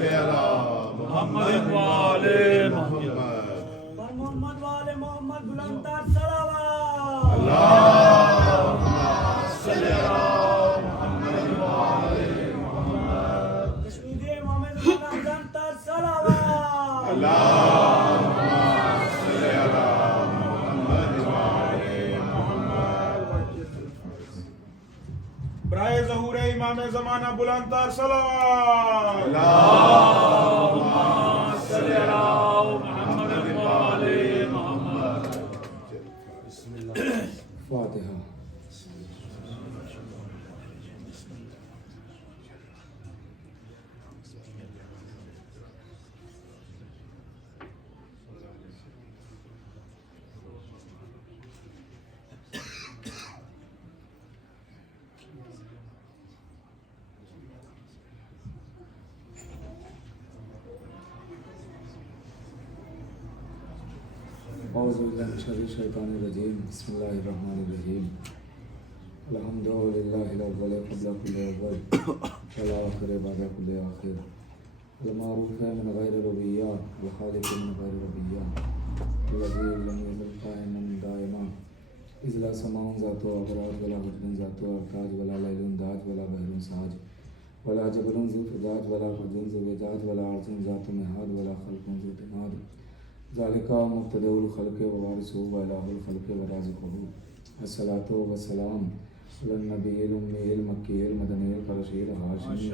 صلی علی محمد وآل محمد محمد وآل محمد بلند تر صلوات اللہم صلی علی محمد وآل محمد کشمیر امام زمانہ بلند تر صلوات اللہم صلی علی محمد وآل محمد برائے ظہور امام زمانہ بلند تر صلوات اللہم صلی علی محمد وآل محمد فاتحہ. اعوذ باللہ من شر الشیطان الرجیم. بسم اللہ الرحمن الرحیم. الحمد للہ الاول قبل کل اول والآخر بعد کل آخر المعروف من غیر ربیات وخالق من غیر ربیات الذی لم یزل قائما دائما اذ لا سماع ذات اغراض ولا وطن ذات ارتاج ولا لیل داج ولا بحر ساج ولا جبل ذو فجاج ولا فرد ذو وجاج ولا عرض ذات مہاد ولا خلق ذو تماد ذالک مبتدأ الخلق ووارثہ وإلہ الخلق ورازقہ. الصلاۃ والسلام علی النبی الأمی المکی المدنی القرشی الہاشمی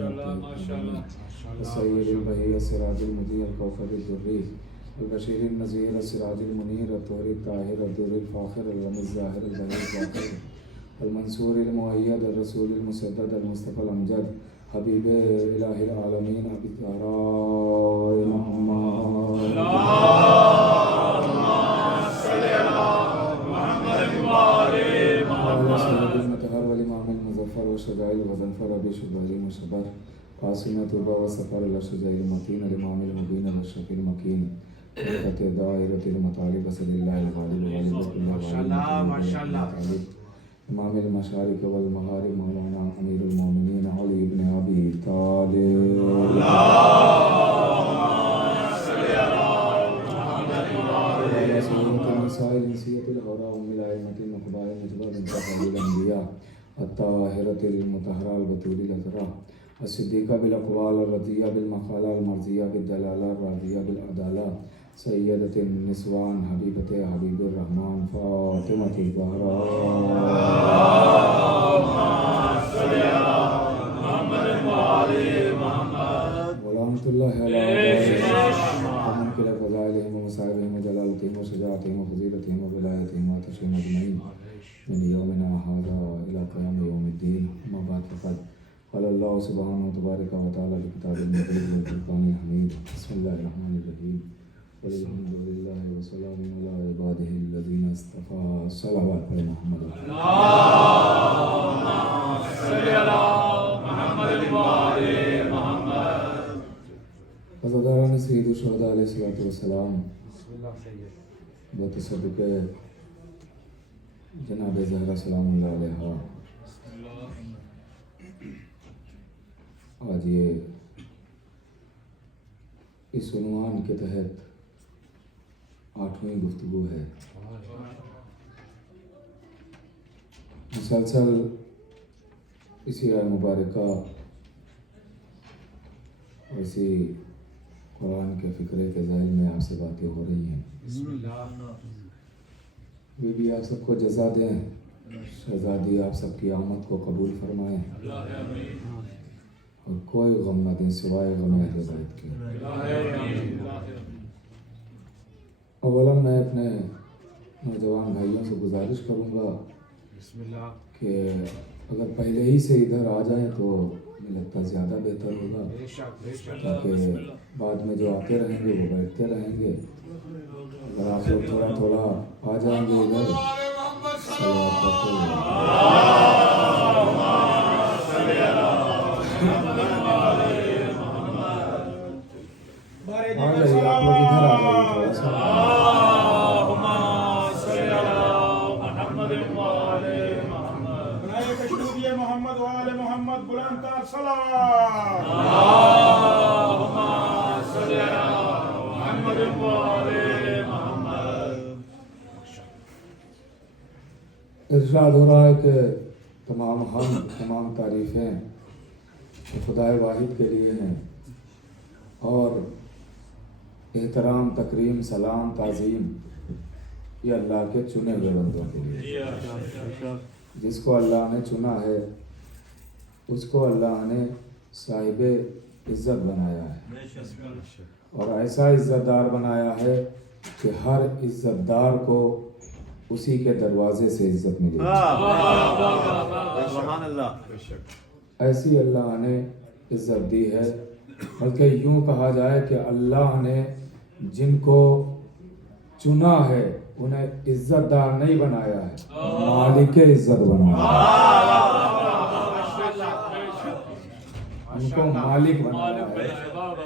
السید البہی السراج المضیء الکوثر الدری البشیر النذیر السراج المنیر الطہر الطاہر الدر الفاخر العلم الظاہر البہی الظاہر المنصور المؤید الرسول المسدد المصطفى الامجد حبیب الہ العالمین ابی الزہراء محمد اللہم صلی علی محمد وآل محمد سید المطہر والامام المظفر والشجاع الغضنفر ابی شبیر مشبر قاسم طوبہ وسفر الشجاع المتین الامام المبین الاشرف المکین حرکت دائرۃ المطالب صلی اللہ الغالب غالب کل غالب امام المشارق والمغارب مولانا امیر المومنین علی بن ابی طالب. سائر انسیت الحورا ام الائمت النقباء نجبہ بنت خلیل الانبیاء الطاہرۃ المطہرہ البتول الازرا الصدیقہ بالاقوال الرضیہ بالمقالہ المرضیہ بالدلالہ الراضیہ بالعدالہ سیدۃ النسوان حبیبۃ حبیب الرحمن فاطمۃ الزہراء. ورحمۃ اللہ علیہ ومن کل فضائلہم ومصائبہم وجلالتہم وشجاعتہم وفضیلتہم وولایتہم وعطشہم اجمعین من یومنا ھذا الی قیام یوم الدین. اما بعد فقد قال اللہ سبحانہ تبارک و تعالی بکتابہ المجید والفرقان الحمید. بسم اللہ الرحمن الرحیم. والحمد للہ وسلام علی عبادہ الذین اصطفیٰ. صلوات پڑھیں محمد. اللہم صلی علی محمد وآل محمد. عزاداران سید الشہداء علیہ الصلوۃ والسلام، بتصدق جناب زہرا سلام اللہ علیہ، آج یہ اس عنوان کے تحت 8ویں گفتگو ہے. مسلسل اسی رائے مبارکہ اور اسی قرآن کے فکرے کے ذیل میں آپ سے باتیں ہو رہی ہیں. بی بی آپ سب کو جزا دیں، شہزادی آپ سب کی آمد کو قبول فرمائیں اور کوئی غم نہ دیں سوائے غم اہل بیت کے. اولاً میں اپنے نوجوان بھائیوں سے گزارش کروں گا کہ اگر پہلے ہی سے ادھر آ جائیں تو مجھے لگتا زیادہ بہتر ہوگا، تاکہ بعد میں جو آتے رہیں گے وہ بیٹھتے رہیں گے. اگر آپ لوگ تھوڑا تھوڑا آ جائیں گے ادھر صلوات پڑھتے ہوئے. آ جائیے آپ لوگ ادھر آ جائیے تھوڑا سا. محمد وآل محمد بلند تر صلوات. ارشاد ہو رہا ہے کہ تمام حمد تمام تعریفیں خدائے واحد کے لیے ہیں، اور احترام تکریم سلام تعظیم یہ اللہ کے چنے ہوئے بندوں کے لیے۔ جس کو اللہ نے چنا ہے اس کو اللہ نے صاحب عزت بنایا ہے، اور ایسا عزت دار بنایا ہے کہ ہر عزت دار کو اسی کے دروازے سے عزت ملے گی۔ سبحان اللہ۔ ایسی اللہ نے عزت دی ہے، بلکہ یوں کہا جائے کہ اللہ نے جن کو چنا ہے انہیں عزت دار نہیں بنایا ہے، مالک عزت بنایا ہے، ان کو مالک بنایا ہے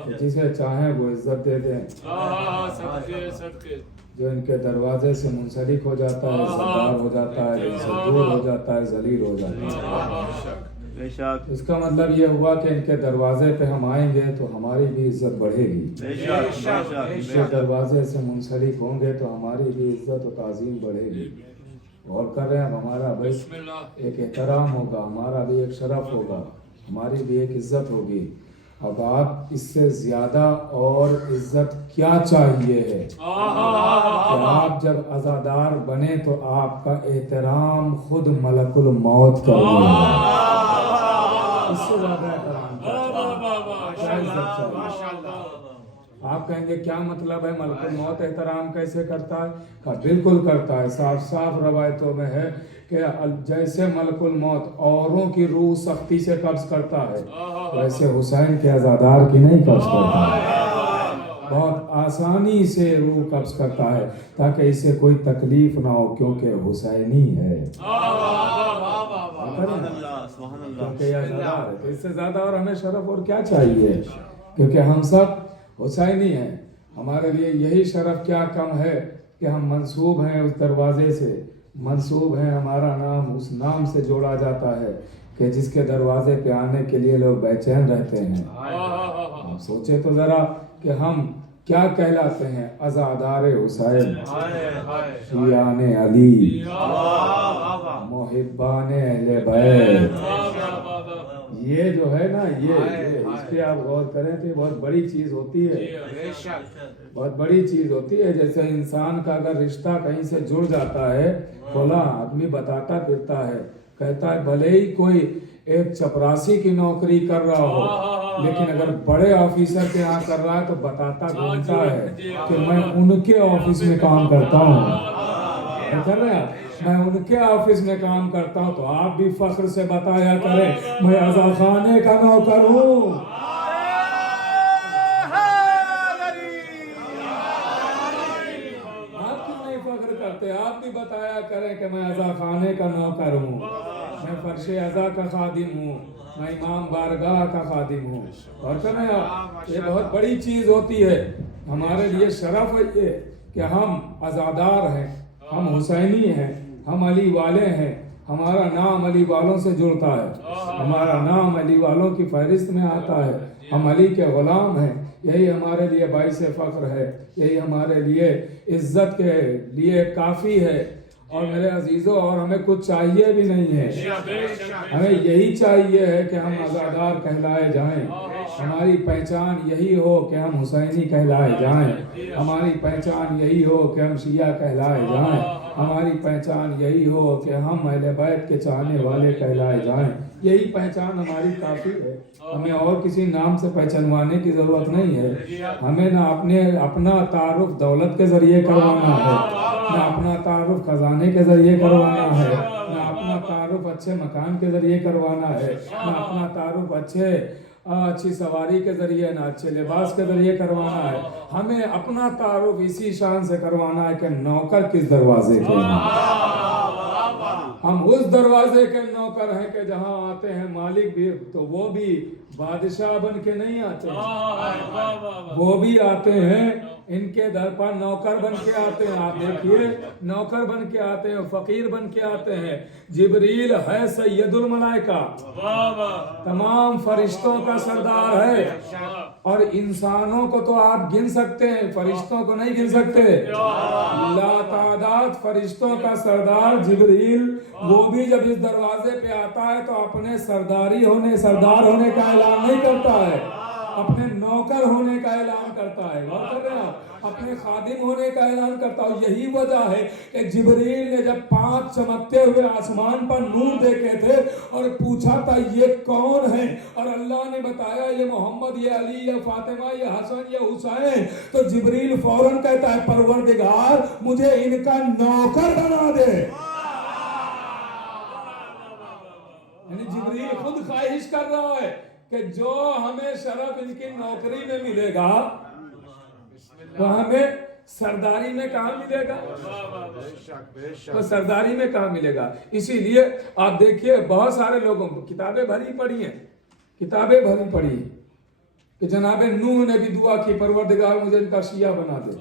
کہ جسے چاہیں وہ عزت دے دیں، جو ان کے دروازے سے منسلک ہو جاتا ہے سردار ہو جاتا ہے، ان سے دور ہو جاتا ہے ذلیل ہو جاتا ہے۔ اس کا مطلب یہ ہوا کہ ان کے دروازے پہ ہم آئیں گے تو ہماری بھی عزت بڑھے گی، ان کے دروازے سے منسلک ہوں گے تو ہماری بھی عزت و تعظیم بڑھے گی۔ اور کر رہے ہیں ہمارا بھی ایک احترام ہوگا، ہمارا بھی ایک شرف ہوگا، ہماری بھی ایک عزت ہوگی۔ اب آپ اس سے زیادہ اور عزت کیا چاہیے ہے کہ آپ جب عزادار بنے تو آپ کا احترام خود ملک الموت کر دے گا۔ اس سے زیادہ احترام کیا عزت چاہیے؟ آپ کہیں گے کیا مطلب ہے ملک الموت احترام کیسے کرتا ہے؟ کہا بالکل کرتا ہے، صاف صاف روایتوں میں ہے کہ جیسے ملک الموت اوروں کی روح سختی سے قبض کرتا ہے ویسے حسین کے عزادار کی نہیں قبض کرتا ہے، بہت آسانی سے روح قبض کرتا ہے تاکہ اسے کوئی تکلیف نہ ہو، کیونکہ حسینی ہے، کیونکہ یہ عزادار ہے۔ تو اس سے زیادہ اور ہمیں شرف اور کیا چاہیے، کیونکہ ہم سب حسینی ہیں، ہمارے لیے یہی شرف کیا کم ہے کہ ہم منسوب ہیں اس دروازے سے، منسوب ہیں، ہمارا نام اس نام سے جوڑا جاتا ہے کہ جس کے دروازے پہ آنے کے لیے لوگ بے چین رہتے ہیں۔ آپ سوچے تو ذرا کہ ہم کیا کہلاتے ہیں، عزادار حسین، شیعان علی، محبان اہل بیت۔ یہ جو ہے نا یہ اس پہ آپ غور کریں تو بہت بڑی چیز ہوتی ہے، بہت بڑی چیز ہوتی ہے۔ جیسے انسان کا اگر رشتہ کہیں سے جڑ جاتا ہے، فلاں آدمی بتاتا پھرتا ہے، کہتا ہے بھلے ہی کوئی ایک چپراسی کی نوکری کر رہا ہو لیکن اگر بڑے آفیسر کے یہاں کر رہا ہے تو بتاتا گھومتا ہے کہ میں ان کے آفس میں کام کرتا ہوں، کر رہے ہیں میں ان کے آفس میں کام کرتا ہوں، تو آپ بھی فخر سے بتایا کریں میں عزا خانے کا نوکر ہوں۔ آپ کیوں نہیں فخر کرتے؟ آپ بھی بتایا کریں کہ میں عزا خانے کا نوکر ہوں، میں فرش عزا کا خادم ہوں، میں امام بارگاہ کا خادم ہوں۔ اور کہنا یہ بہت بڑی چیز ہوتی ہے، ہمارے لیے شرف ہے یہ کہ ہم عزادار ہیں، ہم حسینی ہیں، ہم علی والے ہیں، ہمارا نام علی والوں سے جڑتا ہے، ہمارا نام علی والوں کی فہرست میں آتا ہے، ہم علی کے غلام ہیں۔ یہی ہمارے لیے باعث فخر ہے، یہی ہمارے لیے عزت کے لیے کافی ہے۔ اور میرے عزیزوں اور ہمیں کچھ چاہیے بھی نہیں ہے، ہمیں یہی چاہیے ہے کہ ہم عزادار کہلائے جائیں، ہماری پہچان یہی ہو کہ ہم حسینی کہلائے جائیں، ہماری پہچان یہی ہو کہ ہم شیعہ کہلائے جائیں، ہماری پہچان یہی ہو کہ ہم اہل بیت کے چاہنے والے کہلائے جائیں۔ یہی پہچان ہماری کافی ہے، ہمیں اور کسی نام سے پہچانوانے کی ضرورت نہیں ہے۔ ہمیں نہ اپنا تعارف دولت کے ذریعے کروانا ہے، نہ اپنا تعارف خزانے کے ذریعے کروانا ہے، نہ اپنا تعارف اچھے مکان کے ذریعے کروانا ہے، نہ اپنا تعارف اچھی سواری کے ذریعے، نہ اچھے لباس کے ذریعے کروانا ہے۔ ہمیں اپنا تعارف اسی شان سے کروانا ہے کہ نوکر کس دروازے کے ہیں۔ ہم اس دروازے کے نوکر ہیں کہ جہاں آتے ہیں مالک بھی تو وہ بھی بادشاہ بن کے نہیں آتے ہیں، وہ بھی آتے ہیں ان کے در پر نوکر بن کے آتے ہیں۔ آپ دیکھیے نوکر بن کے آتے ہیں، فقیر بن کے آتے ہیں۔ جبریل ہے سید الملائکہ، تمام فرشتوں کا سردار ہے، اور انسانوں کو تو آپ گن سکتے ہیں، فرشتوں کو نہیں گن سکتے۔ لاتعداد فرشتوں کا سردار جبریل، وہ بھی جب اس دروازے پہ آتا ہے تو اپنے سردار ہونے کا اعلان نہیں کرتا ہے، اپنے نوکر ہونے کا اعلان کرتا ہے، غور کر رہے ہیں آپ، اپنے خادم ہونے کا اعلان کرتا ہے۔ یہی وجہ ہے کہ جبریل نے جب 5 چمکتے ہوئے آسمان پر نور دیکھے تھے اور پوچھا تھا یہ کون ہے، اور اللہ نے بتایا یہ محمد، یہ علی، یہ فاطمہ، یہ حسن، یہ حسین، تو جبریل فوراً کہتا ہے پروردگار مجھے ان کا نوکر بنا دے۔ یعنی جبریل خود خواہش کر رہا ہے کہ جو ہمیں شرف ان کی نوکری میں ملے گا تو ہمیں سرداری میں کہاں ملے گا؟ تو سرداری میں کہاں ملے گا؟ اسی لیے آپ دیکھیے بہت سارے لوگوں کو کتابیں بھری پڑھی ہیں کہ جناب نوح نے بھی دعا کی پروردگار مجھے ان کا شیعہ بنا دے،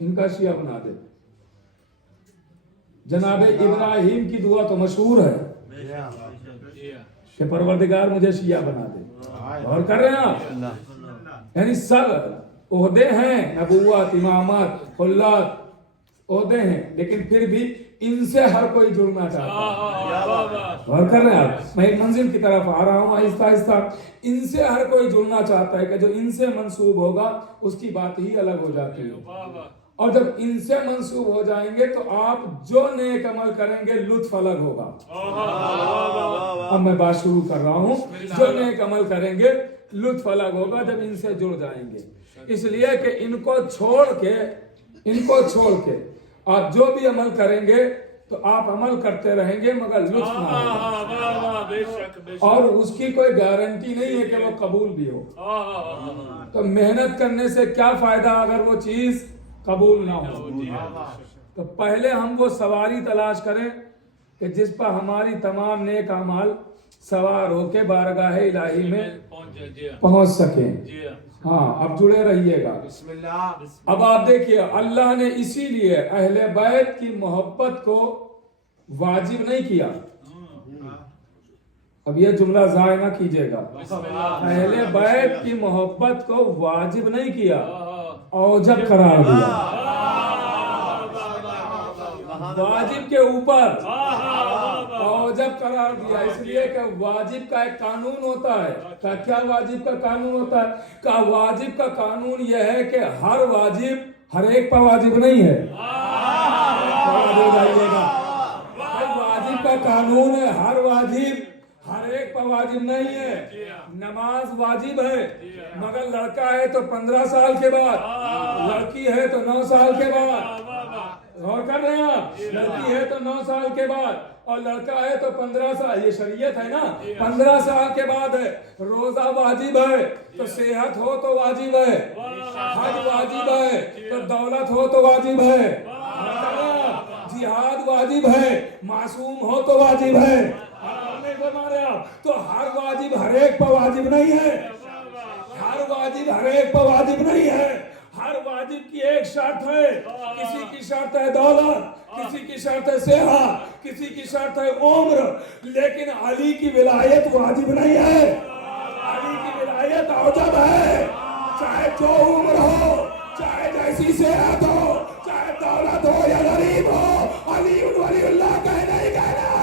ان کا شیعہ بنا دے۔ جناب ابراہیم کی دعا تو مشہور ہے کہ پروردگار مجھے شیعہ بنا دے۔ اور کر رہے ہیں آپ، یعنی سب عہدے ہیں، نبوت، امامت، خلات عہدے ہیں، لیکن پھر بھی ان سے ہر کوئی جڑنا چاہتا ہے۔ اور کر رہے ہیں آپ، میں ایک منزل کی طرف آ رہا ہوں آہستہ آہستہ، ان سے ہر کوئی جڑنا چاہتا ہے کہ جو ان سے منسوب ہوگا اس کی بات ہی الگ ہو جاتی ہے، اور جب ان سے منسوب ہو جائیں گے تو آپ جو نیک عمل کریں گے لطف الگ ہوگا۔ اب میں بات شروع کر رہا ہوں، جو نیک عمل کریں گے لطف الگ ہوگا جب ان سے جڑ جائیں گے۔ اس لیے کہ ان کو چھوڑ کے آپ جو بھی عمل کریں گے تو آپ عمل کرتے رہیں گے مگر لطف نہ ہوگا، اور اس کی کوئی گارنٹی نہیں ہے کہ وہ قبول بھی ہو۔ تو محنت کرنے سے کیا فائدہ اگر وہ چیز قبول نہ ہو؟ تو پہلے ہم وہ سواری تلاش کریں کہ جس پر ہماری تمام نیک اعمال سوار ہو کے بارگاہ الہی میں پہنچ سکیں۔ ہاں، اب جڑے رہیے گا۔ اب آپ دیکھیے اللہ نے اسی لیے اہل بیت کی محبت کو واجب نہیں کیا۔ اب یہ جملہ ضائع نہ کیجیے گا، اہل بیت کی محبت کو واجب نہیں کیا، اوجب قرار دیا۔ واجب کے اوپر اوجب قرار دیا، اس لیے کہ واجب کا ایک قانون ہوتا ہے۔ کیا واجب کا قانون ہوتا ہے؟ کہ واجب کا قانون یہ ہے کہ ہر واجب ہر ایک پر واجب نہیں ہے۔ واجب کا قانون ہے ہر واجب ہر ایک پر واجب نہیں ہے۔ نماز واجب ہے مگر لڑکا ہے تو 15 سال کے بعد، لڑکی ہے تو 9 سال کے بعد۔ غور کر رہے ہیں آپ، لڑکی ہے تو 9 سال کے بعد اور لڑکا ہے تو 15 سال، یہ شریعت ہے نا، 15 سال کے بعد ہے۔ روزہ واجب ہے تو صحت ہو تو واجب ہے، حج واجب ہے تو دولت ہو تو واجب ہے، جہاد واجب ہے، معصوم ہو تو واجب ہے۔ تو ہر واجب ہر ایک پر واجب نہیں ہے، ہر واجب ہر ایک پر واجب نہیں ہے۔ ہر واجب کی ایک شرط ہے، کسی کی شرط ہے دولت، کسی کی شرط ہے صحت، کسی کی شرط ہے عمر، لیکن علی کی ولایت واجب نہیں ہے۔ علی کی ولایت اوجب ہے، چاہے جو عمر ہو، چاہے جیسی صحت ہو، چاہے دولت ہو یا غریب ہو، علی ولی اللہ کہنا ہی کہنا ہے۔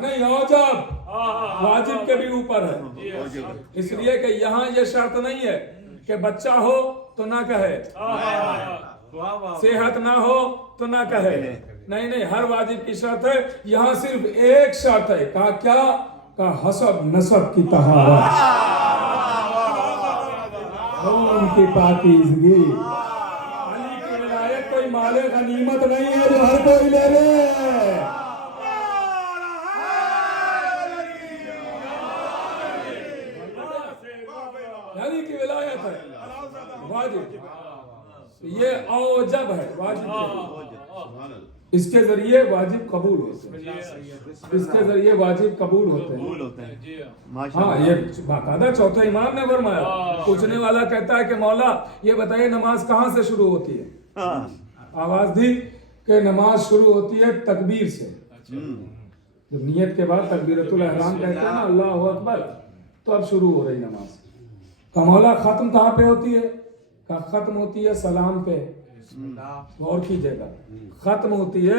نہیں، اوجب واجب کے بھی اوپر ہے، اس لیے کہ یہاں یہ شرط نہیں ہے کہ بچہ ہو تو نہ کہے، صحت نہ ہو تو نہ کہے، نہیں، ہر واجب کی شرط ہے۔ یہاں صرف ایک شرط ہے، کہا کیا؟ کہ حسب نسب کی طہارت، خون کی پاکیزگی۔ علی کی ولایت کوئی مال غنیمت نہیں ہے جو ہر کوئی لے لے۔ علی کی ولایت ہے واجب، یہ اوجب ہے، واجب ہے۔ اس کے ذریعے واجب قبول ہوتے ہیں، اس کے ذریعے واجب قبول ہوتے ہیں۔ قبول ہوتے ہیں ہاں یہ باقاعدہ چوتھا امام نے فرمایا۔ پوچھنے والا کہتا ہے کہ مولا یہ بتائیے نماز کہاں سے شروع ہوتی ہے؟ آواز دی کہ نماز شروع ہوتی ہے تکبیر سے، جب نیت کے بعد تکبیرۃ الاحرام کہتے ہیں نا اللہ اکبر، تو اب شروع ہو رہی نماز۔ کہ مولا ختم کہاں پہ ہوتی ہے؟ کہ ختم ہوتی ہے سلام پہ، غور کیجیے گا، ختم ہوتی ہے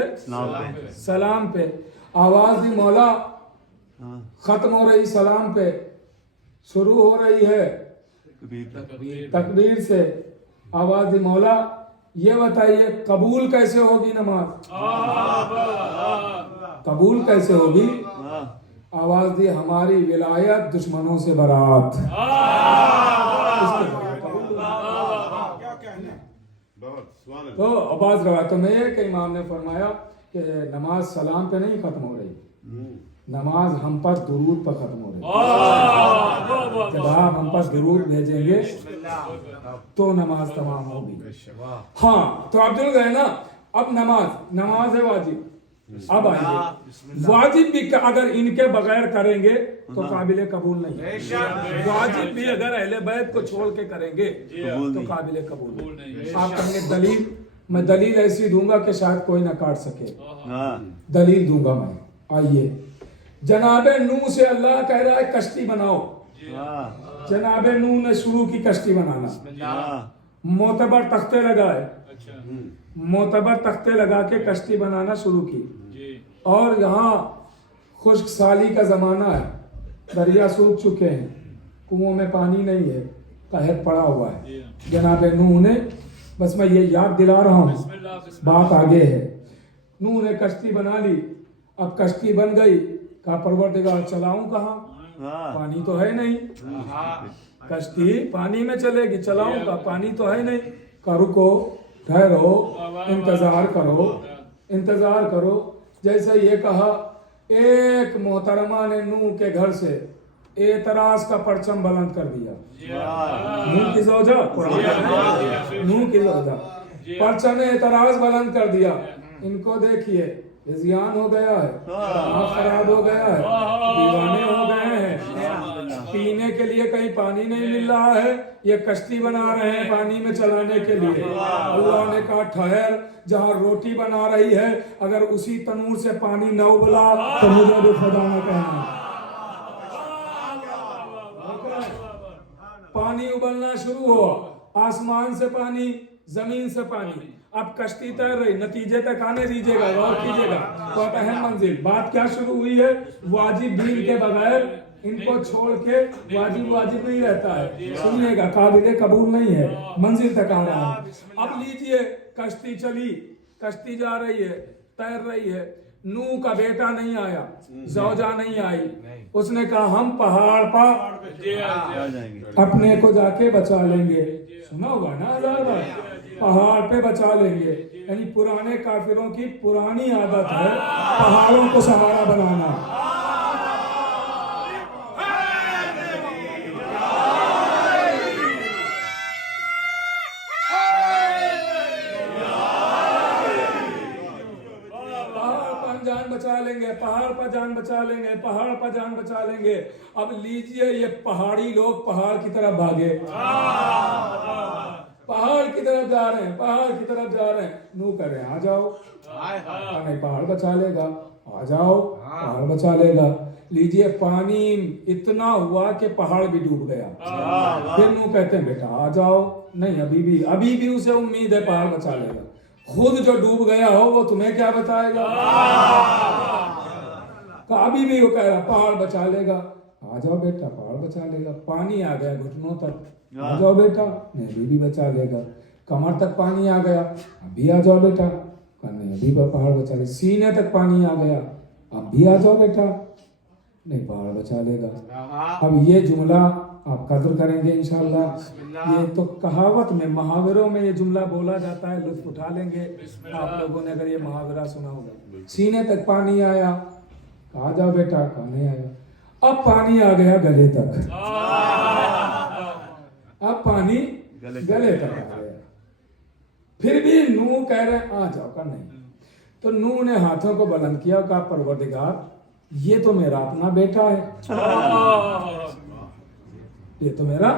سلام پہ۔ آواز دی مولا ختم ہو رہی سلام پہ، شروع ہو رہی ہے تکبیر سے۔ آواز دی مولا یہ بتائیے قبول کیسے ہوگی نماز؟ قبول کیسے ہوگی؟ آواز دی ہماری ولایت دشمنوں سے برات۔ تو بعض روایتوں میں یہ کہ امام نے فرمایا کہ نماز سلام پہ نہیں ختم ہو رہی، نماز ہم پر درود پر ختم ہو رہی ہے۔ جب آپ ہم پر درود بھیجیں گے تو نماز تمام ہوگی۔ ہاں تو آپ جڑ گئے نا، اب نماز ہے واجب۔ اب آئیے واجب بھی اگر ان کے بغیر کریں گے تو قابل قبول نہیں، واجب بھی اگر اہل بیت کو چھوڑ کے کریں گے تو قابل قبول نہیں۔ آپ کہیں گے دلیل، میں دلیل ایسی دوں گا کہ شاید کوئی نہ کاٹ سکے، دلیل دوں گا میں۔ آئیے جناب نوح سے اللہ کہہ رہا ہے کشتی بناؤ، جناب نوح نے شروع کی کشتی بنانا، معتبر تختے لگائے، معتبر تختے لگا کے کشتی بنانا شروع کی، اور یہاں خشک سالی کا زمانہ ہے، دریا سوکھ چکے ہیں، کنووں میں پانی نہیں ہے، قحط پڑا ہوا ہے۔ جناب نوح نے، بس میں یہ یاد دلا رہا ہوں، بات آگے ہے، نوح نے کشتی بنا لی۔ اب کشتی بن گئی، کہا پروردگار چلاؤں کہاں؟ پانی تو ہے نہیں، کشتی پانی میں چلے گی، چلاؤں کا پانی تو ہے نہیں۔ کہا رکو، ٹھہرو، انتظار کرو، انتظار کرو۔ جیسے یہ کہا، ایک محترمہ نے نوح کے گھر سے اعتراض کا پرچم بلند کر دیا۔ نوح کی زوجہ، نوح کی زوجہ پرچم اعتراض بلند کر دیا۔ ان کو دیکھیے زیان ہو گیا ہے، دماغ خراب ہو گیا ہے، دیوانے ہو گئے ہیں، پینے کے لیے کہیں پانی نہیں مل رہا ہے، یہ کشتی بنا رہے ہیں پانی میں چلانے کے لیے۔ اللہ نے کہا ٹھہر، جہاں روٹی بنا رہی ہے اگر اسی تنور سے پانی نہ ابلا تو مجھے بھی خدا نہ کہنا۔ پانی ابلنا شروع ہوا، آسمان سے پانی، زمین سے پانی۔ اب کشتی تیر رہی، نتیجے تک آنے دیجیے گا، غور کیجیے گا، بہت اہم منزل۔ بات کیا شروع ہوئی ہے؟ واجب دین کے بغیر ان کو چھوڑ کے واجب نہیں رہتا ہے۔ سنیے گا، قابل قبول نہیں ہے، منزل تک آ رہا ہے۔ اب لیجئے، کشتی چلی، کشتی جا رہی ہے، تیر رہی ہے، نوح کا بیٹا نہیں آیا، زوجہ نہیں آئی۔ اس نے کہا ہم پہاڑ پر اپنے کو جا کے بچا لیں گے، سنا ہوگا نا ہزار بار، پہاڑ پہ بچا لیں گے۔ یعنی پرانے کافروں کی پرانی عادت ہے پہاڑوں کو سہارا بنانا۔ پہاڑ پر جان بچا لیں گے، پہاڑ پر جان بچا لیں گے۔ اب لیجئے یہ پہاڑی لوگ پہاڑ کی طرف بھاگے، پہاڑ کی طرف جا رہے ہیں، پہاڑ کی طرف جا رہے ہیں۔ نوح کہہ رہے ہیں آ جاؤ، نہیں پہاڑ بچا لے گا، آ جاؤ پہاڑ بچا لے گا۔ لیجئے پانی اتنا ہوا کہ پہاڑ بھی ڈوب گیا۔ پھر نوح کہتے ہیں بیٹا آ جاؤ، نہیں ابھی بھی اسے امید ہے پہاڑ بچا لے گا، خود جو ڈوب گیا ہو وہ تمہیں کیا بتائے گا؟ ابھی بھی وہ کہہ رہا پہاڑ بچا لے گا، آ جاؤ بیٹا پہاڑ بچا لے گا۔ پانی آ گیا گھٹنوں تک، آ جاؤ بیٹا، نہیں ابھی بھی بچا لے گا۔ کمر تک پانی آ گیا، ابھی آ جاؤ بیٹا، نہیں ابھی پہاڑ بچا لے گا۔ سینے تک پانی آ گیا، اب بھی آ جاؤ بیٹا، نہیں پہاڑ بچا لے گا۔ اب یہ جملہ آپ قدر کریں گے انشاءاللہ، یہ تو کہاوت میں، محاوروں میں یہ جملہ بولا جاتا ہے، لطف اٹھا لیں گے آپ لوگوں نے اگر یہ محاورہ سنا ہوگا۔ سینے تک پانی آیا، کہا جاؤ بیٹا، کہا نہیں آیا۔ اب پانی آ گیا گلے تک، اب پانی گلے تک آ گیا۔ پھر بھی نوح کہہ رہے ہیں آ جاؤ، کہا نہیں۔ تو نوح نے ہاتھوں کو بلند کیا اور کہا پروردگار یہ تو میرا اپنا بیٹا ہے، یہ تو میرا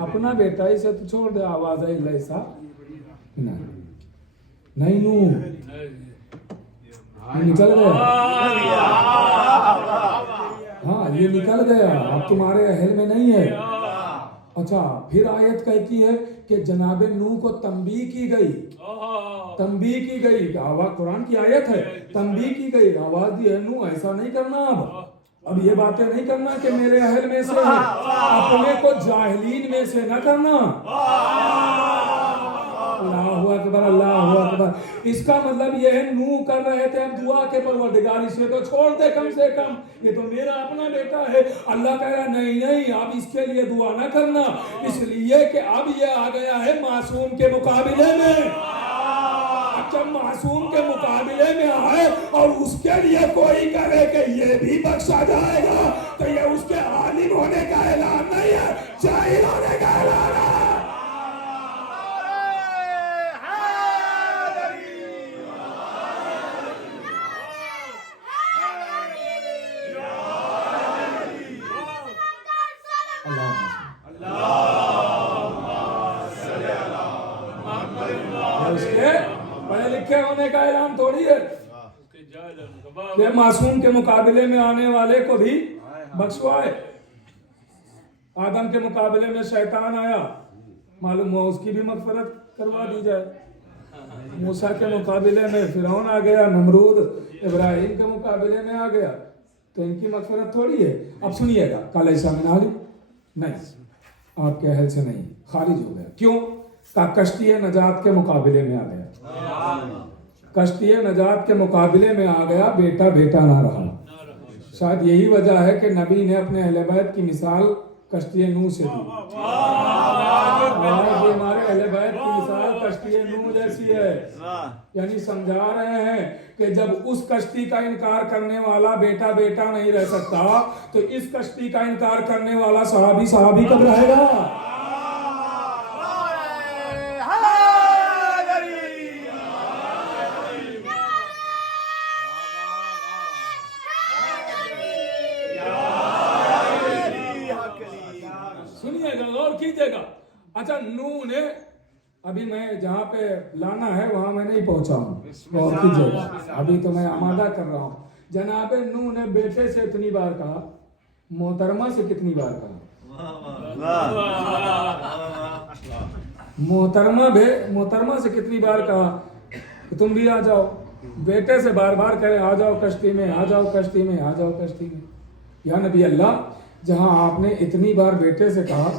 اپنا بیٹا ہے، اسے تو چھوڑ دے. آواز آئی لیسا نہیں نوح یہ نکل گیا، ہاں یہ نکل گیا، اب تمہارے اہل میں نہیں ہے. اچھا پھر آیت کہتی ہے کہ جناب نوح کو تنبیہ کی گئی، تنبیہ کی گئی، آواز قرآن کی آیت ہے، تنبیہ کی گئی، آواز دی ہے نوح ایسا نہیں کرنا، اب یہ باتیں نہیں کرنا کہ میرے اہل میں سے ہے، اپنے کو جاہلین میں سے نہ کرنا. اللہ اکبر اللہ اکبر. اس کا مطلب یہ ہے نوح کر رہے تھے اب دعا کے پروردگار اسے تو چھوڑ دے کم سے کم، یہ تو میرا اپنا بیٹا ہے. اللہ کہہ رہا نہیں اب اس کے لیے دعا نہ کرنا، اس لیے کہ اب یہ آ گیا ہے معصوم کے مقابلے میں. جب معصوم کے مقابلے میں آئے اور اس کے لیے کوئی کرے کہ یہ بھی بخشا جائے گا تو یہ اس کے عالم ہونے کا اعلان نہیں ہے، جاہل ہونے کا اعلان ہے. پڑھے لکھے ہونے کا اعلان تھوڑی ہے کہ معصوم کے مقابلے میں آنے والے کو بھی بخشوائے. آدم کے مقابلے میں شیطان آیا، معلوم ہوا اس کی بھی مغفرت کروا دی جائے. موسیٰ کے مقابلے میں فرعون آ گیا، نمرود ابراہیم کے مقابلے میں آ گیا، تو ان کی مغفرت تھوڑی ہے. اب سنیے گا کل ایسا میں نہیں، آپ کے اہل سے نہیں، خارج ہو گیا. کیوں؟ کشتی نجات کے مقابلے میں آ گیا، کشتی نجات کے مقابلے میں آ گیا، بیٹا بیٹا نہ رہا. شاید یہی وجہ ہے کہ نبی نے اپنے اہل بیت کی مثال کشتی نوح سے دی. ہمارے اہل بیت کی مثال کشتی نوح جیسی ہے، یعنی سمجھا رہے ہیں کہ جب اس کشتی کا انکار کرنے والا بیٹا بیٹا نہیں رہ سکتا تو اس کشتی کا انکار کرنے والا صحابی صحابی کب رہے گا؟ کیجئے گا. اچھا نوح نے، ابھی میں جہاں پہ لانا ہے وہاں میں نہیں پہنچا ہوں، غور کیجئے گا، ابھی تو میں آمادہ کر رہا ہوں. جناب نوح نے بیٹے سے اتنی بار کہا، محترمہ سے کتنی بار کہا؟ محترمہ سے کتنی بار کہا کہ تم بھی آ جاؤ. بیٹے سے بار بار کہے آ جاؤ کشتی میں، آ جاؤ کشتی میں، آ جاؤ کشتی میں. یا نبی اللہ جہاں آپ نے اتنی بار بیٹے سے کہا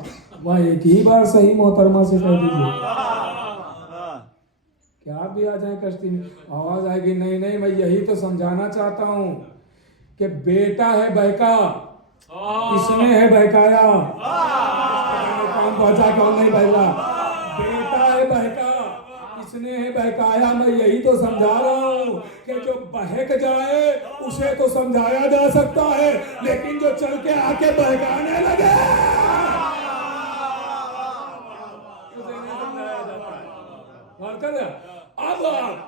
وہاں ایک ہی بار صحیح محترمہ سے کہہ دیجیے کہ آپ بھی آ جائیں کشتی میں. آواز آئے گی نہیں میں یہی تو سمجھانا چاہتا ہوں کہ بیٹا ہے بہکا، اس نے ہے بہکایا. کام پہنچا کون نہیں بہلا، بیٹا ہے بہکا، اس نے ہے بہکایا. میں یہی تو سمجھا رہا ہوں کہ جو بہک جائے اسے تو سمجھایا جا سکتا ہے، لیکن جو چل کے آ کے بہکانے لگے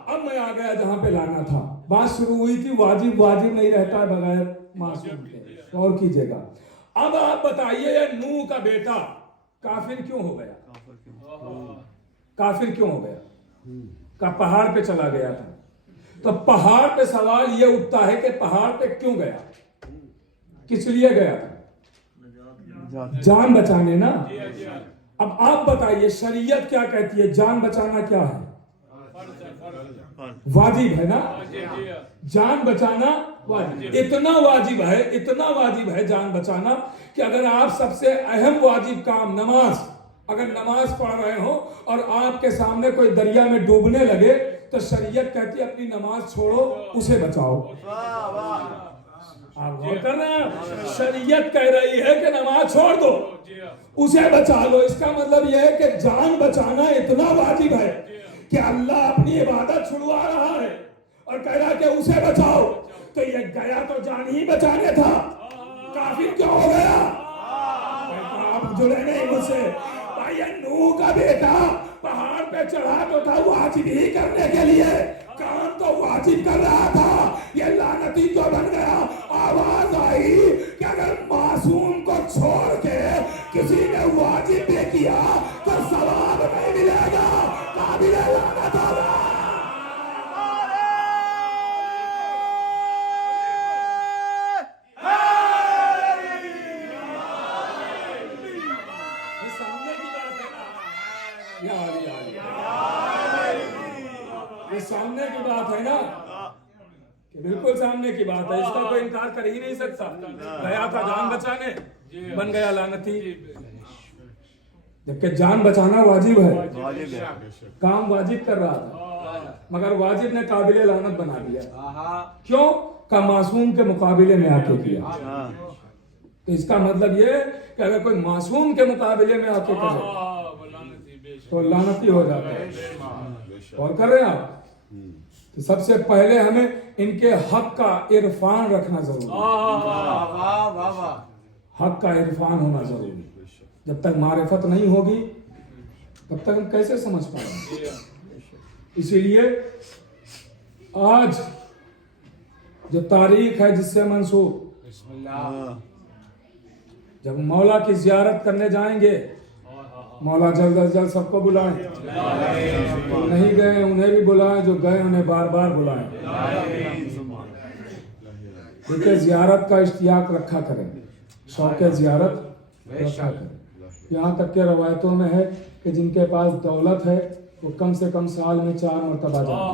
اب میں آ گیا جہاں پہ لانا تھا. بات شروع ہوئی تھی واجب نہیں رہتا ہے بغیر معصوم کے. غور کیجئے گا. اب آپ بتائیے نوح کا بیٹا کافر کیوں ہو گیا؟ کافر کیوں ہو گیا؟ کا پہاڑ پہ چلا گیا تھا. تو پہاڑ پہ سوال یہ اٹھتا ہے کہ پہاڑ پہ کیوں گیا؟ کس لیے گیا تھا؟ جان بچانے نا. اب آپ بتائیے شریعت کیا کہتی ہے؟ جان بچانا کیا ہے؟ واجب ہے نا. جان بچانا واجب، اتنا واجب ہے جان بچانا کہ اگر آپ سب سے اہم واجب کام اگر نماز پڑھ رہے ہو اور آپ کے سامنے کوئی دریا میں ڈوبنے لگے تو شریعت کہتی ہے اپنی نماز چھوڑو، اسے بچاؤ. آپ غور کر رہے ہیں؟ شریعت کہہ رہی ہے کہ نماز چھوڑ دو، اسے بچا لو. اس کا مطلب یہ ہے کہ جان بچانا اتنا واجب ہے کہ اللہ اپنی عبادت چھڑوا رہا ہے اور کہہ رہا کہ اسے بچاؤ. تو یہ گیا تو جان ہی بچانے تھا، کافر کیوں ہو گیا؟ آپ جڑے نہیں مجھ سے. بھائی نوح کا بیٹا پہاڑ پہ چڑھا تو تھا واجب ہی کرنے کے لیے، کام تو واجب کر رہا تھا، یہ لعنتی تو بن گیا۔ آواز آئی کہ اگر معصوم کو چھوڑ کے کسی نے واجب بھی کیا تو ثواب نہیں ملے گا، قابل لعنت ہوگا۔ یہ سامنے کی بات ہے نا، کہ بالکل سامنے کی بات ہے، اس کا کوئی انکار کر ہی نہیں سکتا۔ گیا تھا جان بچانے، بن گیا لعنتی۔ جبکہ جان بچانا واجب ہے، کام واجب کر رہا تھا، مگر واجب نے قابل لعنت بنا دیا۔ کیوں؟ کہ معصوم کے مقابلے میں آ کے کیا۔ تو اس کا مطلب یہ کہ اگر کوئی معصوم کے مقابلے میں آ کے کرے تو لعنتی ہو جاتا ہے۔ غور کر رہے ہیں آپ؟ تو سب سے پہلے ہمیں ان کے حق کا عرفان رکھنا ضروری ہے، حق کا عرفان ہونا ضروری ہے۔ جب تک معرفت نہیں ہوگی تب تک ہم کیسے سمجھ پائیں گے؟ اسی لیے آج جو تاریخ ہے جس سے منسوب، جب مولا کی زیارت کرنے جائیں گے، مولا جلد از جلد سب کو بلائیں، نہیں گئے انہیں بھی بلائیں، جو گئے انہیں بار بار بلائیں۔ کیونکہ زیارت کا اشتیاق رکھا کریں، شوق زیارت رکھا کریں۔ یہاں تک کہ روایتوں میں ہے کہ جن کے پاس دولت ہے وہ کم سے کم سال میں 4 مرتبہ جائیں،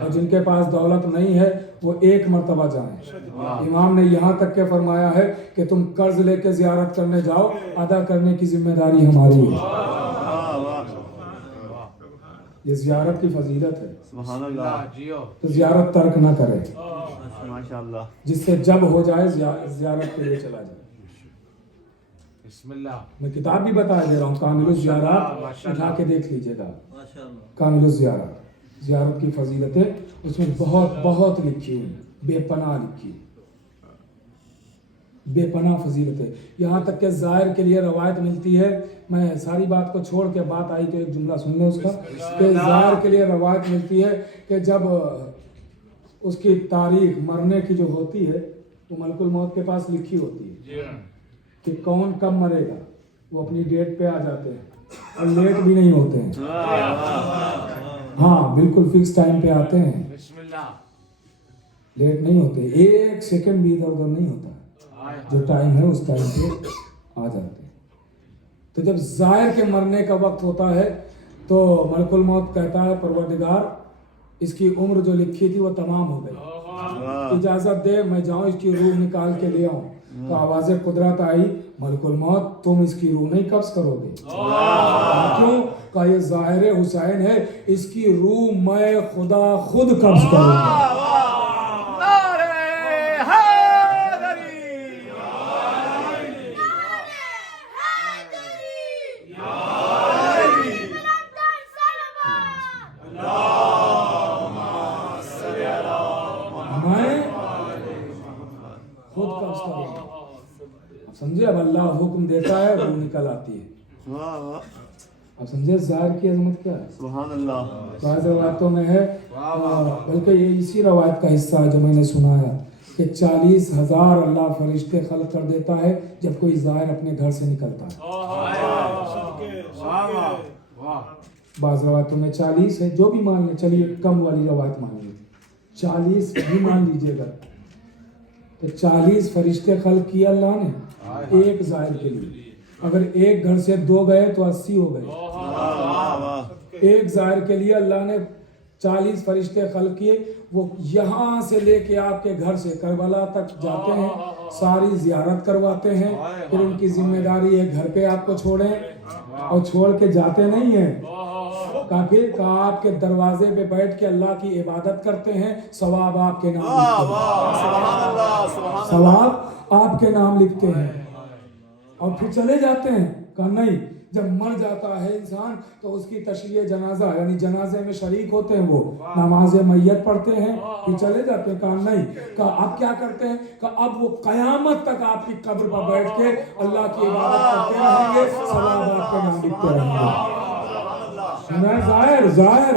اور جن کے پاس دولت نہیں ہے وہ 1 مرتبہ جائیں۔ امام نے یہاں تک کہ فرمایا ہے کہ تم قرض لے کے زیارت کرنے جاؤ، ادا کرنے کی ذمہ داری ہماری ہے۔ یہ زیارت کی فضیلت ہے، سبحان اللہ، تو زیارت ترک نہ کرے، ماشاءاللہ، جس سے جب ہو جائے زیارت کے لیے چلا جائے۔ بسم اللہ۔ میں کتاب بھی بتا دے رہا ہوں، کامل الزیارات، اٹھا کے دیکھ لیجئے گا، کامل الزیارات، زیارت کی فضیلتیں اس میں بہت بہت لکھی ہوئی، بے پناہ لکھی، بے پناہ فضیلتیں۔ یہاں تک کہ زائر کے لیے روایت ملتی ہے، میں ساری بات کو چھوڑ کے بات آئی تو ایک جملہ سن لیں اس کا، کہ زائر کے لیے روایت ملتی ہے کہ جب اس کی تاریخ مرنے کی جو ہوتی ہے وہ ملک الموت کے پاس لکھی ہوتی ہے کہ کون کب مرے گا، وہ اپنی ڈیٹ پہ آ جاتے ہیں اور لیٹ بھی نہیں ہوتے ہیں، ہاں بالکل فکس ٹائم پہ آتے ہیں، لیٹ نہیں ہوتے، 1 سیکنڈ بھی ادھر ادھر نہیں ہوتا، جو ٹائم ہے اس ٹائم پہ آ جاتے ہیں۔ تو جب زائر کے مرنے کا وقت ہوتا ہے تو ملک الموت کہتا ہے پروردگار اس کی عمر جو لکھی تھی وہ تمام ہو گئی، اجازت دے میں جاؤں اس کی روح نکال کے لے آؤں۔ تو آواز قدرت آئی، ملک الموت تم اس کی روح نہیں قبض کرو گے، کیوں؟ کہ یہ ظاہر حسین ہے، اس کی روح میں خدا خود قبض کروں گا۔ سمجھے؟ اب اللہ حکم دیتا ہے روح نکل آتی ہے۔ اب سمجھے ظاہر کی عظمت کیا ہے؟ سبحان اللہ۔ بعض روایتوں میں ہے، بلکہ یہ اسی روایت کا حصہ ہے جو میں نے سنایا، کہ 40,000 اللہ فرشتے خلق کر دیتا ہے جب کوئی ظاہر اپنے گھر سے نکلتا ہے۔ بعض روایتوں میں 40 ہے، جو بھی مان لیں، چلیے کم والی روایت مان لیں، 40 بھی مان لیجیے گا، تو 40 فرشتے خلق کیا اللہ نے ایک ظاہر کے لیے۔ اگر ایک گھر سے 2 گئے تو 80 ہو گئے۔ ایک ظاہر کے لیے اللہ نے 40 فرشتے خلق کیے، وہ یہاں سے لے کے آپ کے گھر سے کربلا تک جاتے ہیں، ساری زیارت کرواتے ہیں، پھر ان کی ذمہ داری ہے گھر پہ آپ کو چھوڑیں، اور چھوڑ کے جاتے نہیں ہیں، پھر آپ کے دروازے پہ بیٹھ کے اللہ کی عبادت کرتے ہیں، ثواب آپ کے نام لکھتے ہیں، ثواب آپ کے نام لکھتے ہیں، اور پھر چلے جاتے ہیں۔ کہا نہیں، جب مر جاتا ہے انسان تو اس کی تشریح جنازہ یعنی جنازے میں شریک ہوتے ہیں، وہ نماز میت پڑھتے ہیں، پھر چلے جاتے ہیں۔ کہا نہیں، کہا اب کیا کرتے ہیں؟ کہا اب وہ قیامت تک آپ کی قبر پر بیٹھ کے اللہ کی عبادت کرتے رہیں گے، ثواب آپ کے نام لکھتے رہیں گے۔ ظاہر ظاہر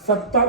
70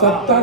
70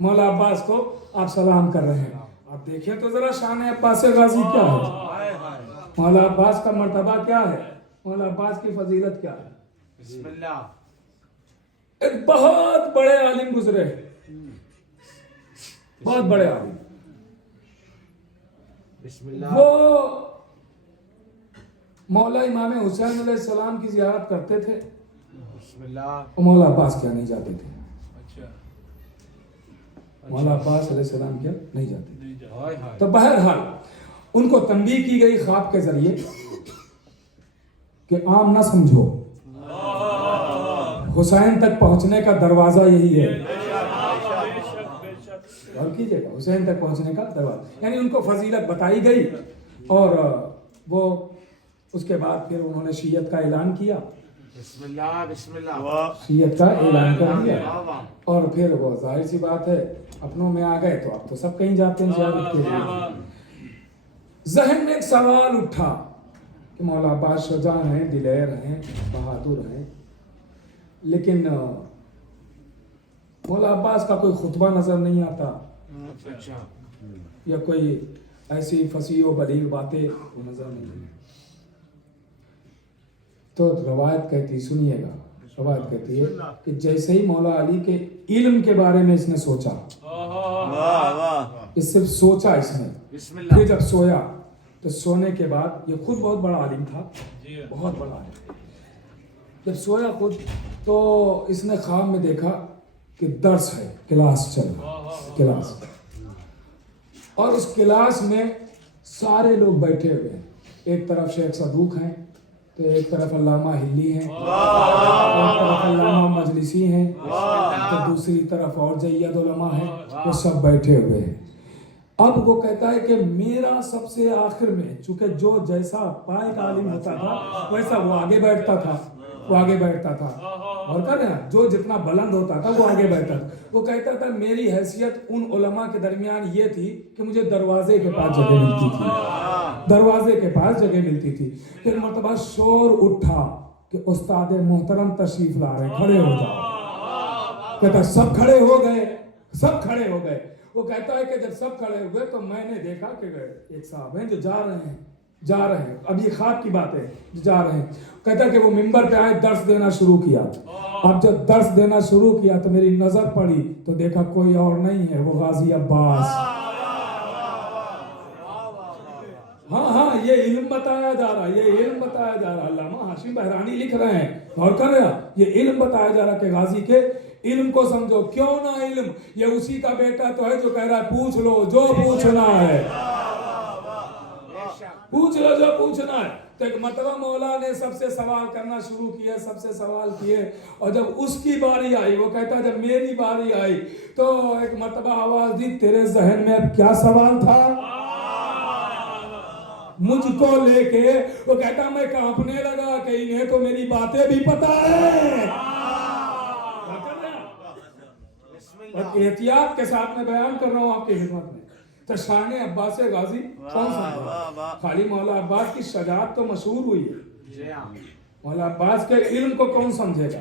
مولا عباس کو آپ سلام کر رہے ہیں. آپ دیکھیں تو ذرا شان عباس غازی کیا ہے, مولا عباس کا مرتبہ کیا ہے, مولا عباس کی فضیلت کیا ہے. بسم اللہ. ایک بہت بڑے عالم گزرے, بہت بڑے عالم. بسم اللہ. وہ مولا امام حسین علیہ السلام کی زیارت کرتے تھے, بسم اللہ. اور مولا عباس کیا نہیں جاتے تھے. مولا عباس علیہ السلام کیا نہیں جاتے تھے. تو بہرحال ان کو تنبیہ کی گئی خواب کے ذریعے کہ عام نہ سمجھو, حسین تک پہنچنے کا دروازہ یہی ہے. اور کیجئے گا, حسین تک پہنچنے کا دروازہ, یعنی ان کو فضیلت بتائی گئی. اور وہ اس کے بعد پھر انہوں نے شیعت کا اعلان کیا. بسم اللہ. بسم اللہ. شیعت کا اعلان کر دیا. اور پھر وہ ظاہر سی بات ہے اپنوں میں آ گئے تو اب تو سب کہیں جاتے ہیں زیارت کے لیے. ذہن میں ایک سوال اٹھا کہ مولا عباس شجاع ہیں, دلیر ہیں, بہادر ہیں, لیکن مولا عباس کا کوئی خطبہ نظر نہیں آتا, یا کوئی ایسی فصیح و بلیغ باتیں نظر نہیں آتی. تو روایت کہتی, سنیے گا, روایت کہتی ہے کہ جیسے ہی مولا علی کے علم کے بارے میں اس نے سوچا, اس صرف سوچا اس نے, پھر جب سویا تو سونے کے بعد, یہ خود بہت بڑا عالم تھا, بہت بڑا عالم, جب سویا خود تو اس نے خواب میں دیکھا کہ درس ہے, کلاس چل رہا, کلاس, اور اس کلاس میں سارے لوگ بیٹھے ہوئے ہیں. ایک طرف شیخ صدوق ہیں, تو ایک طرف علامہ ہلی ہیں, ایک طرف علامہ مجلسی ہیں, تو دوسری طرف اور جید علماء ہیں, وہ سب بیٹھے ہوئے ہیں. اب وہ کہتا ہے کہ میرا سب سے آخر میں, چونکہ جو جیسا پائے کا عالم ہوتا تھا ویسا وہ آگے بیٹھتا تھا, وہ آگے بیٹھتا تھا, اور کہا نا جو جتنا بلند ہوتا تھا وہ آگے بیٹھتا تھا. وہ کہتا تھا میری حیثیت ان علماء کے درمیان یہ تھی کہ مجھے دروازے کے پاس جگہ ملتی تھی, دروازے کے پاس جگہ ملتی تھی. پھر مرتبہ شور اٹھا کہ استاد محترم تشریف لا رہے ہیں, کھڑے ہو جاؤ. کہتا سب کھڑے ہو گئے, سب کھڑے ہو گئے. وہ کہتا ہے کہ جب سب کھڑے ہوئے تو میں نے دیکھا کہ ایک صاحب ہیں جو جا رہے ہیں, اب یہ خواب کی بات ہے, جو جا رہے ہیں. کہتا ہے کہ وہ منبر پہ آئے, درس دینا شروع کیا. اب جب درس دینا شروع کیا تو میری نظر پڑی تو دیکھا کوئی اور نہیں ہے, وہ غازی عباس. ہاں یہ علم بتایا جا رہا, یہ علم بتایا جا رہا. علامہ ہاشم بہرانی لکھ رہے ہیں, اور کر رہا, یہ علم بتایا جا رہا کہ غازی کے علم کو سمجھو. کیوں نہ علم, یہ اسی کا بیٹا تو ہے جو کہہ رہا ہے پوچھ لو جو پوچھنا ہے, پوچھ لو جو پوچھنا ہے. تو ایک مرتبہ مولا نے سب سے سوال کرنا شروع کیا, سب سے سوال کیے, اور جب اس کی باری آئی, وہ کہتا جب میری باری آئی تو ایک مرتبہ آواز دی, تیرے ذہن میں اب کیا سوال تھا مجھ کو لے کے. وہ کہتا میں کانپنے لگا کہ انہیں تو میری باتیں بھی پتا ہے. اور احتیاط کے ساتھ میں بیان کر رہا ہوں آپ کی خدمت میں. تو شان عباس غازی کون سمجھے؟ خالی مولا عباس کی شجاعت تو مشہور ہوئی ہے, مولا عباس کے علم کو کون سمجھے گا,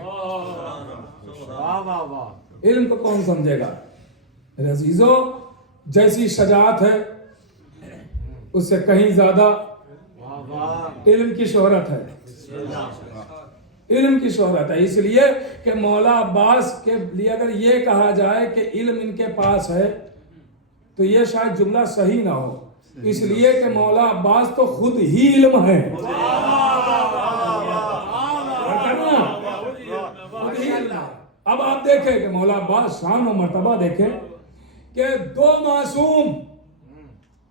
علم کو کون سمجھے گا. میرے عزیزو, جیسی شجاعت ہے اس سے کہیں زیادہ علم کی شہرت ہے, علم کی شہرت ہے. اس لیے کہ مولا عباس کے لیے اگر یہ کہا جائے کہ علم ان کے پاس ہے تو یہ شاید جملہ صحیح نہ ہو, اس لیے کہ مولا عباس تو خود ہی علم ہے. اب آپ دیکھیں کہ مولا عباس شان و مرتبہ دیکھیں کہ دو معصوم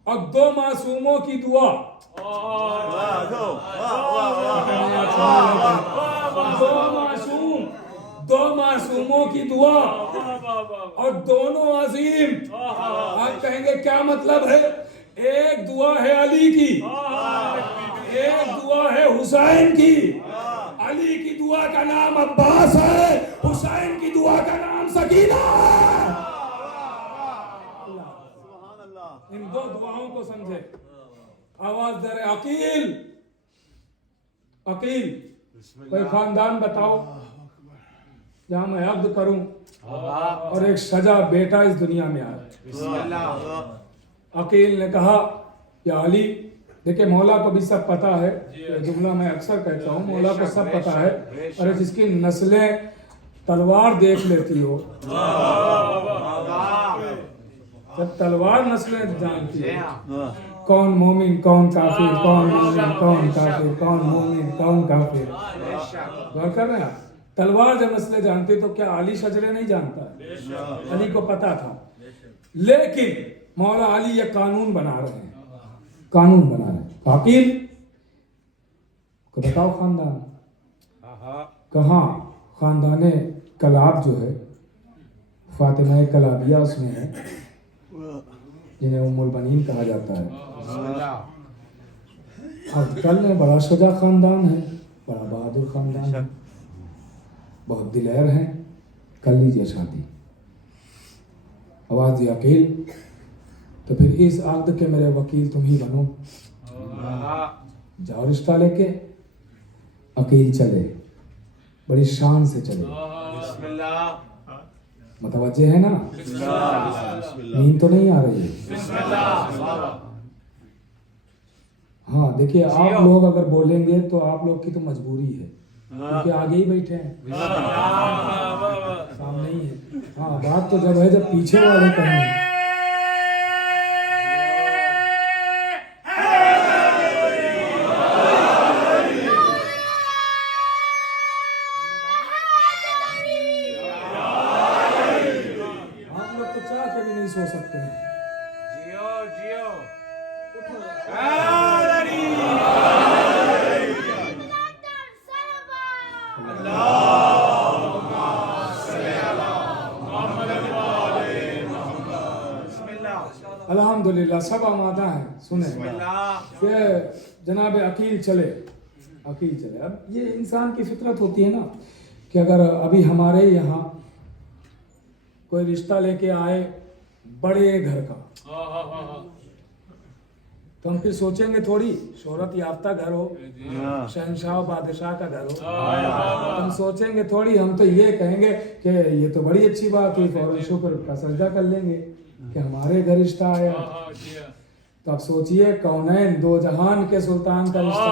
اور دو معصوموں کی دعا, دو معصوموں کی دعا اور دونوں عظیم. آپ کہیں گے کیا مطلب ہے؟ ایک دعا ہے علی کی, ایک دعا ہے حسین کی. علی کی دعا کا نام عباس ہے, حسین کی دعا کا نام سکینہ ہے. ان دو دعاؤں کو سمجھے. آواز دے رہے عقیل, عقیل کوئی خاندان بتاؤ جہاں میں عقد کروں اور ایک شجاع بیٹا اس دنیا میں آیا. بسم اللہ. عقیل نے کہا یا علی، دیکھیں مولا کو بھی سب پتا ہے، یہ جملہ میں اکثر کہتا ہوں، مولا کو سب پتا ہے، اور جس کی نسلیں تلوار دیکھ لیتی ہو، جب تلوار نسلیں جانتی ہے کون مومن کون کافر، کون مومن کون کافر، کون مومن کون کافر. غور کر رہے ہیں آپ؟ تلوار جب نسلیں جانتی تو کیا علی شجرے نہیں جانتا ہے؟ علی کو پتا تھا. لیکن مولا علی یہ قانون بنا رہے ہیں، قانون بنا رہے ہیں. عقیل کو بتاؤ خاندان کہاں؟ خاندان کلاب جو ہے، فاطمہ کلابیہ اس میں ہے، جنہیں ام البنین کہا جاتا ہے. آج کل میں بڑا شجاع خاندان ہے، بڑا بہادر خاندان ہے، بہت دلیر ہیں. کر لیجیے شادی. آواز دی عقیل تو پھر اس عقد کے میرے وکیل تم ہی بنو. جاؤ رشتہ لے کے. عقیل چلے، بڑی شان سے چلے. بسم اللہ. متوجہ ہے نا؟ نیند تو نہیں آ رہی ہے؟ بسم اللہ. ہاں دیکھیے، آپ لوگ اگر بولیں گے تو آپ لوگ کی تو مجبوری ہے، کیونکہ آگے ہی بیٹھے ہیں، سامنے ہی ہے. ہاں بات تو جب ہے جب پیچھے والے کہیں. آپ لوگ تو چاہ کے بھی نہیں سو سکتے ہیں. جیو جیو. الحمدللہ سب آمادہ ہیں. سنیں کہ جناب عقیل چلے. عقیل چلے. اب یہ انسان کی فطرت ہوتی ہے نا کہ اگر ابھی ہمارے یہاں کوئی رشتہ لے کے آئے بڑے گھر کا تو ہم پھر سوچیں گے تھوڑی شہرت یافتہ گھر ہو، شہنشاہ و بادشاہ کا گھر ہو، ہم سوچیں گے تھوڑی، ہم تو یہ کہیں گے کہ یہ تو بڑی اچھی بات ہوئی، فوراً شکر کا سجدہ کر لیں گے کہ ہمارے گھر رشتہ آیا. تو اب سوچئے کونین دو جہان کے سلطان کا رشتہ،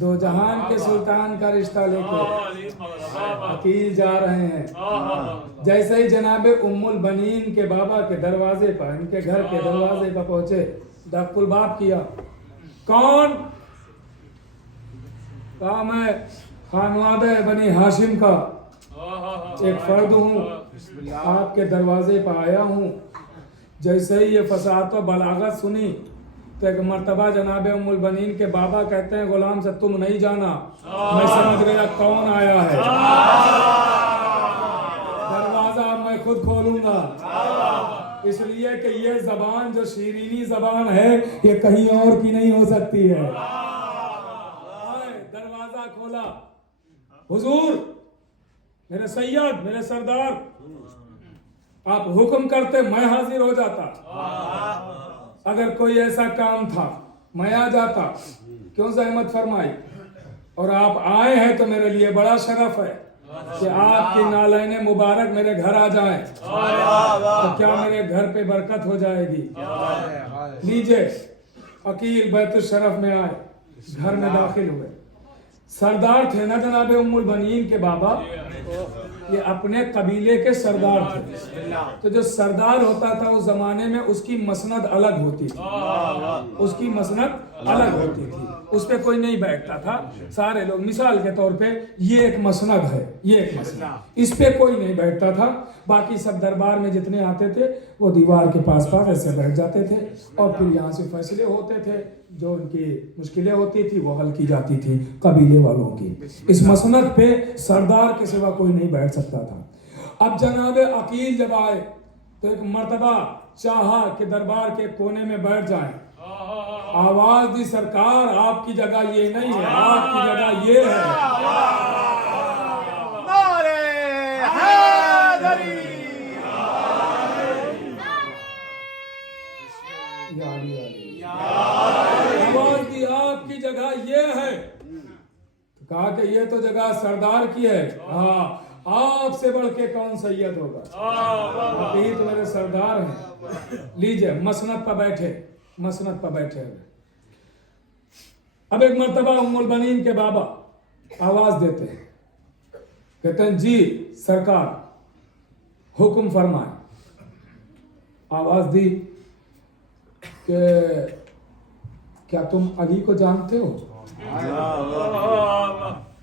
دو جہان کے سلطان کا رشتہ لے کے عقیل جا رہے ہیں. جیسے ہی جناب ام البنین کے بابا کے دروازے پر، ان کے گھر کے دروازے پر پہنچے، ڈاک الباب کیا. کون؟ کہا میں خانوادہ بنی ہاشم کا ایک فرد ہوں، آپ کے دروازے پر آیا ہوں. جیسے ہی یہ فصاحت و بلاغت سنی تو ایک مرتبہ جناب ام البنین کے بابا کہتے ہیں غلام سے تم نہیں جانا، میں سمجھ گیا کون آیا ہے، دروازہ میں خود کھولوں گا. اس لیے کہ یہ زبان جو شیرینی زبان ہے یہ کہیں اور کی نہیں ہو سکتی ہے. دروازہ کھولا. حضور، میرے سید، میرے سردار، آپ حکم کرتے میں حاضر ہو جاتا. اگر کوئی ایسا کام تھا میں آ جاتا، کیوں زحمت فرمائی؟ اور آپ آئے ہیں تو میرے لیے بڑا شرف ہے کہ آپ کی نالین مبارک میرے گھر آ جائیں تو کیا میرے گھر پہ برکت ہو جائے گی. لیجئے. عقیل بیت الشرف میں آئے، گھر میں داخل ہوئے. سردار تھے نا جناب ام البنین کے بابا، یہ اپنے قبیلے کے سردار تھے. تو جو سردار ہوتا تھا اس زمانے میں اس کی مسند الگ ہوتی تھی، اس کی مسند الگ ہوتی تھی، اس پہ کوئی نہیں بیٹھتا تھا. سارے لوگ مثال کے طور پہ یہ ایک مسند ہے، یہ ایک مسند، اس پہ کوئی نہیں بیٹھتا تھا. باقی سب دربار میں جتنے آتے تھے وہ دیوار کے پاس پاس ایسے بیٹھ جاتے تھے اور پھر یہاں سے فیصلے ہوتے تھے، جو ان کی مشکلیں ہوتی تھی وہ حل کی جاتی تھی قبیلے والوں کی. اس مسند پہ سردار کے سوا کوئی نہیں بیٹھ سکتا تھا. اب جناب عقیل جب آئے تو ایک مرتبہ چاہا کہ دربار کے کونے میں بیٹھ جائیں. آواز دی سرکار آپ کی جگہ یہ نہیں ہے، آپ کی جگہ یہ ہے. آواز دی آپ کی جگہ یہ ہے. تو کہا کہ یہ تو جگہ سردار کی ہے، ہاں آپ سے بڑھ کے کون سید ہوگا، آپ ہی تو میرے سردار ہیں۔ لیجئے مسند پر بیٹھے، مسند پر بیٹھے ہوئے۔ اب ایک مرتبہ ام البنین کے بابا آواز دیتے ہیں، کہتے ہیں جی سرکار حکم فرمائیں۔ آواز دی کہ کیا تم علی کو جانتے ہو؟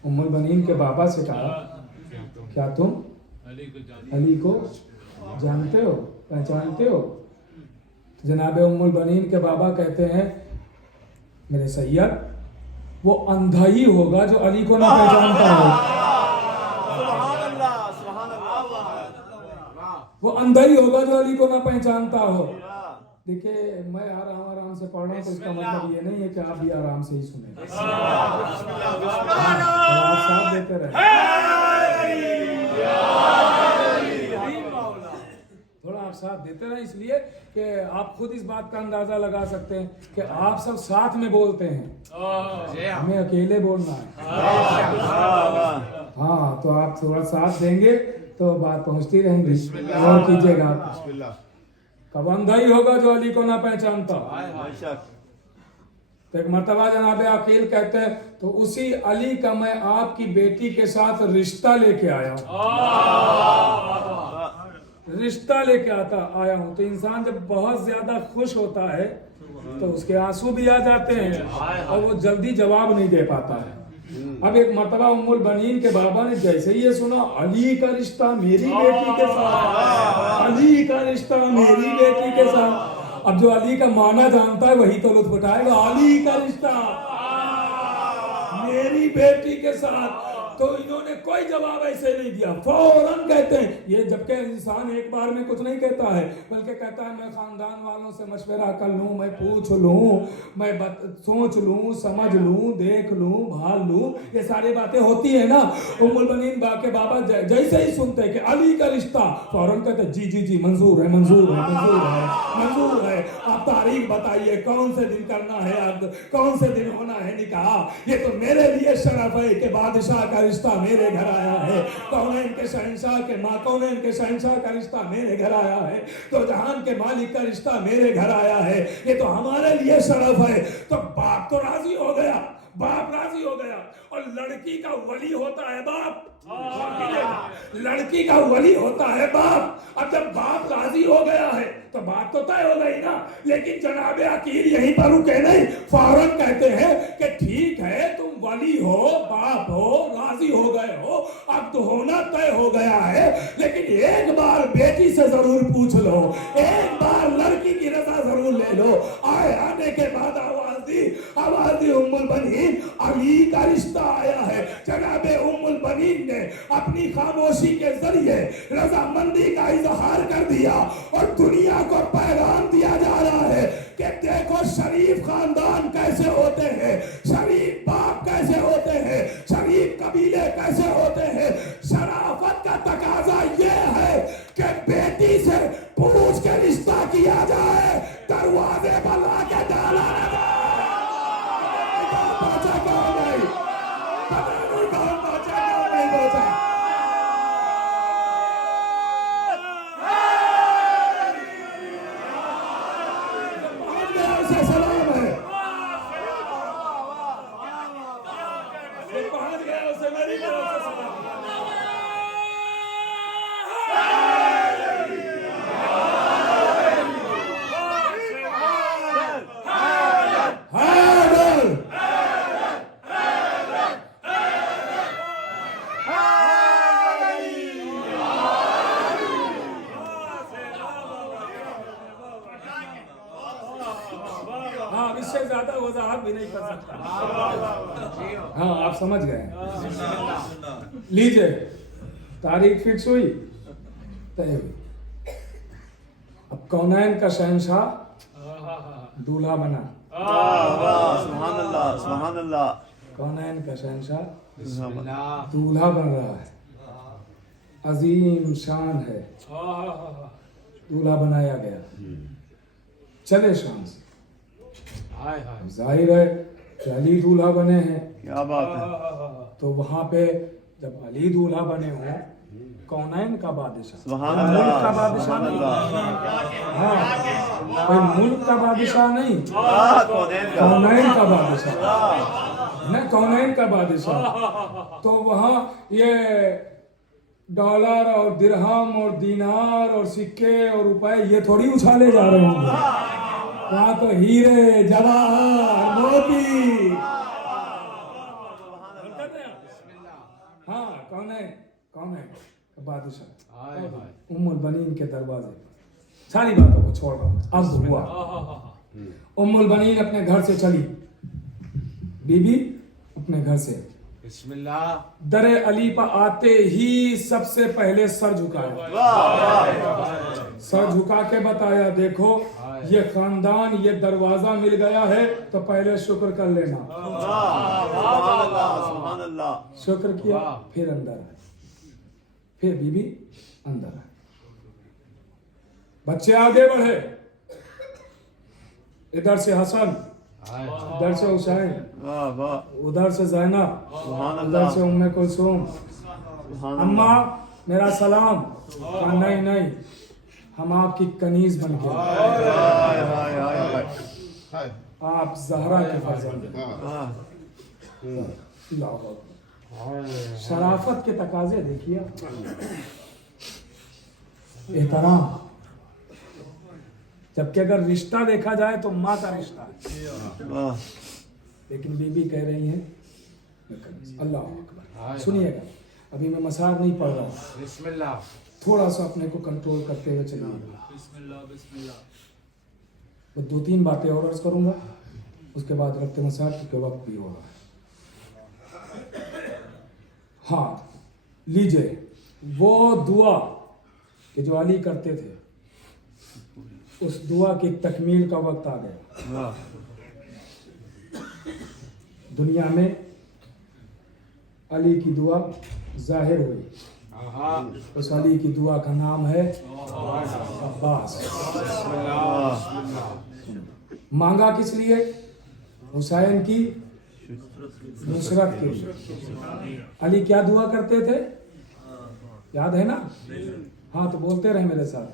ام البنین کے بابا سے کہا کیا تم علی کو جانتے ہو، پہچانتے ہو؟ جناب ام البنین کے بابا کہتے ہیں میرے سید وہ اندھا ہی ہوگا جو علی کو نہ پہچانتا ہو، سبحان اللہ سبحان اللہ، وہ اندھا ہی ہوگا جو علی کو نہ پہچانتا ہو۔ دیکھیں میں آرام سے پڑھ رہا ہوں تو اس کا مطلب یہ نہیں ہے کہ آپ بھی آرام سے ہی سنیں، آپ ساتھ دیتے رہیں، تھوڑا آپ ساتھ دیتے رہیں، اس لیے کہ آپ خود اس بات کا اندازہ لگا سکتے ہیں کہ آپ سب ساتھ میں بولتے ہیں، ہمیں اکیلے بولنا ہے۔ ہاں تو آپ تھوڑا ساتھ دیں گے تو بات پہنچتی رہیں گی، غور کیجیے گا۔ کب اندھا ہی ہوگا جو علی کو نہ پہچانتا۔ تو ایک مرتبہ جناب عقیل کہتے ہیں تو اسی علی کا میں آپ کی بیٹی کے ساتھ رشتہ لے کے آیا ہوں، رشتہ لے کے آیا ہوں۔ تو انسان جب بہت زیادہ خوش ہوتا ہے تو اس کے آنسو بھی آ جاتے ہیں اور وہ جلدی جواب نہیں دے پاتا ہے۔ اب ایک مرتبہ ام البنین کے بابا نے جیسے ہی یہ سنا علی کا رشتہ میری بیٹی کے ساتھ، علی کا رشتہ میری بیٹی کے ساتھ، اب جو علی کا معنی جانتا ہے وہی تو لطف اٹھائے گا، علی کا رشتہ میری بیٹی کے ساتھ۔ تو انہوں نے کوئی جواب ایسے نہیں دیا، فوراً کہتے ہیں، یہ جبکہ انسان ایک بار میں کچھ نہیں کہتا ہے بلکہ کہتا ہے میں خاندان والوں سے مشورہ کر لوں، میں پوچھ لوں، میں سوچ لوں، سمجھ لوں، دیکھ لوں، بھال لوں، یہ ساری باتیں ہوتی ہیں نا۔ ام البنین کے بابا جیسے ہی سنتے ہیں کہ علی کا رشتہ، فوراً کہتے ہیں جی جی جی منظور ہے منظور ہے منظور ہے منظور ہے، آپ تاریخ بتائیے کون سے دن کرنا ہے، اب کون سے دن ہونا ہے نکاح، یہ تو میرے لیے شرف ہے کہ بادشاہ کا رشتہ میرے گھر آیا ہے، کونین کے شہنشاہ کے ماں کونین کے شہنشاہ کا رشتہ میرے گھر آیا ہے، تو جہان کے مالک کا رشتہ میرے گھر آیا ہے، یہ تو ہمارے لیے شرف ہے۔ تو باپ تو راضی ہو گیا، باپ راضی ہو گیا، اور لڑکی کا ولی ہوتا ہے باپ، لڑکی کا ولی ہوتا ہے باپ۔ اب جب باپ راضی ہو گیا ہے تو بات تو طے ہو گئی نا، لیکن جناب عقیل یہیں پر رکے نہیں، فوراً کہتے ہیں کہ ٹھیک ہے تم ولی ہو، باپ ہو، راضی ہو گئے ہو، اب تو ہونا طے ہو گیا ہے، لیکن ایک بار بیٹی سے ضرور پوچھ لو، ایک بار لڑکی کی رضا ضرور لے لو۔ آنے کے بعد آواز دی ام البنین علی کا رشتہ آیا ہے۔ جناب ام البنین نے اپنی خاموشی کے ذریعے رضامندی کا اظہار کر دیا اور دنیا کو پیغام دیا جا رہا ہے کہ دیکھو شریف خاندان کیسے ہوتے ہیں، شریف باپ کیسے ہوتے ہیں، شریف قبیلے کیسے ہوتے ہیں۔ شرافت کا تقاضا یہ ہے کہ بیٹی سے پوچھ کے رشتہ کیا جائے، دروازے پر لا کے ڈالا نہ جائے۔ پہنچا کہاں نہیں، پتہ نہیں کہاں پہنچا کہاں نہیں پہنچا۔ پہنچ گیا اسے سلام ہے، پہنچ گیا اسے میری طرف سے سلام ہے۔ ہاں اس سے زیادہ وضاحت بھی نہیں کر سکتا۔ ہاں آپ سمجھ گئے۔ لیجئے تاریخ فکس ہوئی، طے ہوئی۔ اب کونین کا شہنشاہ دولہا بنا، سبحان اللہ سبحان اللہ، کونین کا شہنشاہ دولہا بن رہا ہے، عظیم شان ہے، دولہا بنایا گیا۔ چلے شام سے ظاہر ہے کہ علی دولہا بنے ہیں، کیا بات ہے۔ تو وہاں پہ جب علی دولہا بنے ہوں کونین کا بادشاہ سبحان ملک کا اللہ بادشاہ سبحان نہیں، اللہ ہاں کوئی ملک کا بادشاہ نہیں، کونین کا کونین کا بادشاہ نہ، کونین کا بادشاہ۔ تو وہاں یہ ڈالر اور درہم اور دینار اور سکے اور روپے یہ تھوڑی اچھالے جا رہے ہوں گے، وہاں تو ہیرے جواہر موتی، ہاں کونین کا بادشاہ ام البنین کے دروازے پر۔ ساری باتوں کو چھوڑ رہا ہوں، اب ہوا ام البنین اپنے گھر سے چلی، بی بی اپنے گھر سے بسم اللہ در علی پر آتے ہی سب سے پہلے سر جھکایا، سر جھکا کے بتایا دیکھو یہ خاندان یہ دروازہ مل گیا ہے تو پہلے شکر کر لینا۔ سبحان اللہ سبحان اللہ شکر کیا، پھر اندر آئے، پھر بی بی اندر آئے، بچے آگے بڑھے، ادھر سے حسن، ادھر سے حسین، واہ واہ ادھر سے زینب، سبحان ادھر اللہ سے ام کلثوم، سبحان اماں میرا سلام، کہا نہیں نہیں ہم آپ کی کنیز بن کے ہائے ہائے ہائے ہائے آپ زہرا کے فرزند ہیں۔ واہ اللہ اکبر، شرافت کے تقاضے دیکھیے، احترام، جبکہ اگر رشتہ دیکھا جائے تو ماں کا رشتہ ہے، واہ لیکن بی بی کہہ رہی ہیں اللہ اکبر۔ سنیے گا، ابھی میں مسائل نہیں پڑھ رہا ہوں، بسم اللہ تھوڑا سا اپنے کو کنٹرول کرتے ہوئے چلیے گا۔ وہ دو تین باتیں اور عرض کروں گا، اس کے بعد ربط مسائل کیونکہ وقت بھی ہو رہا ہے۔ ہاں لیجئے وہ دعا کہ جو علی کرتے تھے، اس دعا کی تکمیل کا وقت آ گیا۔ واہ دنیا میں علی کی دعا ظاہر ہوئی، اس علی کی دعا کا نام ہے عباس۔ مانگا کس لیے؟ حسین کی نصرت کے لیے۔ علی کیا دعا کرتے تھے یاد ہے نا؟ ہاں تو بولتے رہے میرے ساتھ،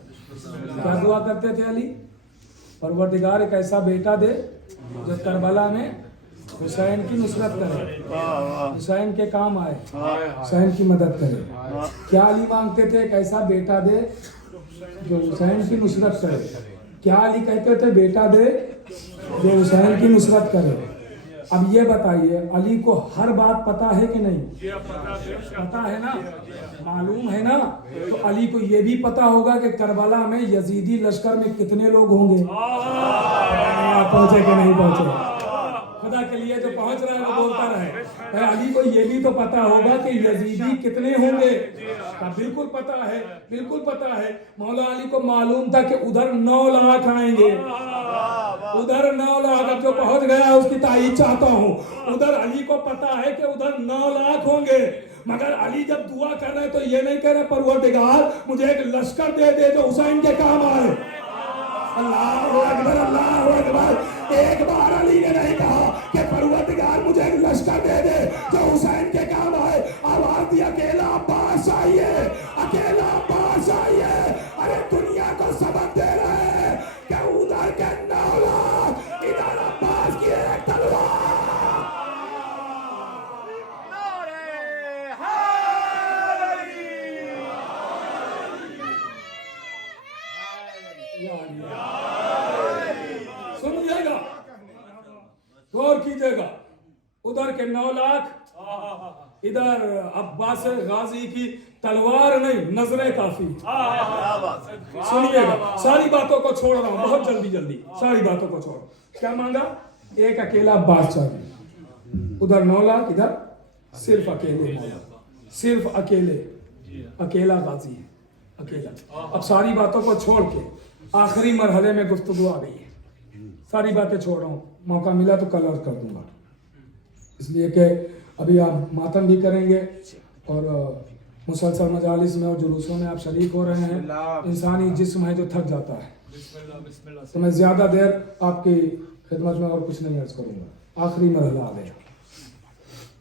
کیا دعا کرتے تھے علی؟ پروردگار ایک ایسا بیٹا دے جو کربلا میں حسین کی نصرت کرے، حسین کے کام آئے، حسین کی مدد کرے۔ کیا علی مانگتے تھے؟ ایک ایسا بیٹا دے جو حسین کی نصرت کرے۔ کیا علی کہتے تھے؟ بیٹا دے جو حسین کی نصرت کرے۔ اب یہ بتائیے علی کو ہر بات پتا ہے کہ نہیں؟ پتا ہے نا، معلوم ہے نا، تو علی کو یہ بھی پتا ہوگا کہ کربلا میں یزیدی لشکر میں کتنے لوگ ہوں گے۔ آپ پہنچے کہ نہیں پہنچے؟ خدا کے لیے جو پہنچ رہا ہے وہ بولتا رہے۔ علی کو یہ بھی تو پتا ہوگا کہ یزیدی کتنے ہوں گے، بالکل پتا ہے، بالکل پتا ہے۔ مولا علی کو معلوم تھا کہ ادھر 9 لاکھ آئیں گے، ادھر 9 لاکھ، اب جو پہنچ گیا اس کی تائید چاہتا ہوں۔ ادھر علی کو پتا ہے کہ ادھر 9 لاکھ ہوں گے، مگر علی جب دعا کر رہے تو یہ نہیں کہہ رہے پروردگار مجھے ایک لشکر دے دے جو حسین کے کام آئے۔ اللہ اکبر اللہ اکبر۔ ایک بار علی نے نہیں کہا کہ پروردگار مجھے ایک لشکر دے دے جو حسین کے کام آئے، آواز دی اکیلا عباس آئیے، اکیلا عباس آئیے۔ ارے دنیا کو سبق دے رہے ہیں کہ ادھر کے 9 لاکھ، ادھر عباس کی ایک تلوار۔ سنیے گا، غور کیجئے گا، ادھر کے 9 لاکھ، ادھر عباس غازی کی تلوار نہیں، نظریں کافی۔ سنیے گا، ساری باتوں کو چھوڑ رہا ہوں بہت جلدی، ساری باتوں کو چھوڑ۔ کیا مانگا؟ ایک اکیلا عباس چاہیے، ادھر 9 لاکھ، ادھر صرف اکیلے، صرف اکیلا غازی ہے، اکیلا۔ اب ساری باتوں کو چھوڑ کے آخری مرحلے میں گفتگو آ گئی ہے، ساری باتیں چھوڑ رہا ہوں، موقع ملا تو کل عرض کر دوں گا، اس لیے کہ ابھی آپ ماتم بھی کریں گے اور مسلسل مجالس میں اور جلوسوں میں آپ شریک ہو رہے ہیں۔ انسانی جسم ہے جو تھک جاتا ہے، تو میں زیادہ دیر آپ کی خدمت میں اور کچھ نہیں عرض کروں گا، آخری مرحلہ آ گیا،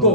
2।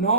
9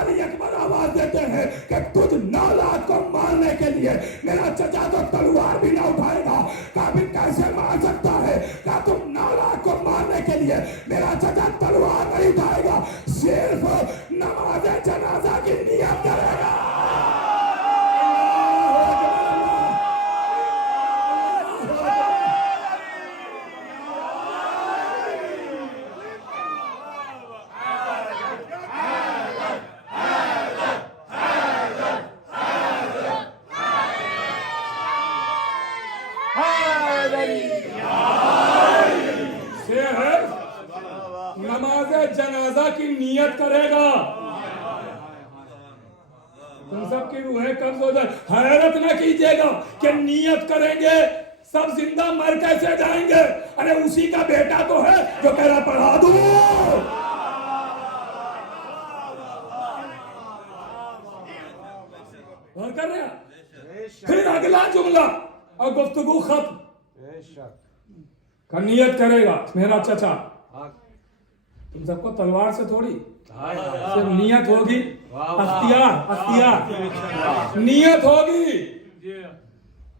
علی اکبر آواز دیتے ہیں کہ تجھ 9 لاکھ کو مارنے کے لیے میرا چچا تو تلوار بھی نہ اٹھائے گا. کہا بھی کیسے مار سکتا ہے؟ کہا تم 9 لاکھ کو مارنے کے لیے میرا چچا تلوار نہیں اٹھائے گا, صرف نماز جنازہ کی نیت کرے گا. نماز جنازہ کی نیت کرے گا. تم سب کی روحیں قبض ہو جائے. حیرت نہ کیجیے گا کہ نیت کریں گے سب زندہ مر کیسے جائیں گے. ارے اسی کا بیٹا تو ہے جو کہہ رہا پڑھا دوں. اور کر رہے ہیں. پھر اگلا جملہ اور گفتگو ختم. کا نیت کرے گا میرا چچا. تم سب کو تلوار سے تھوڑی صرف نیت ہوگی. اختیار نیت ہوگی.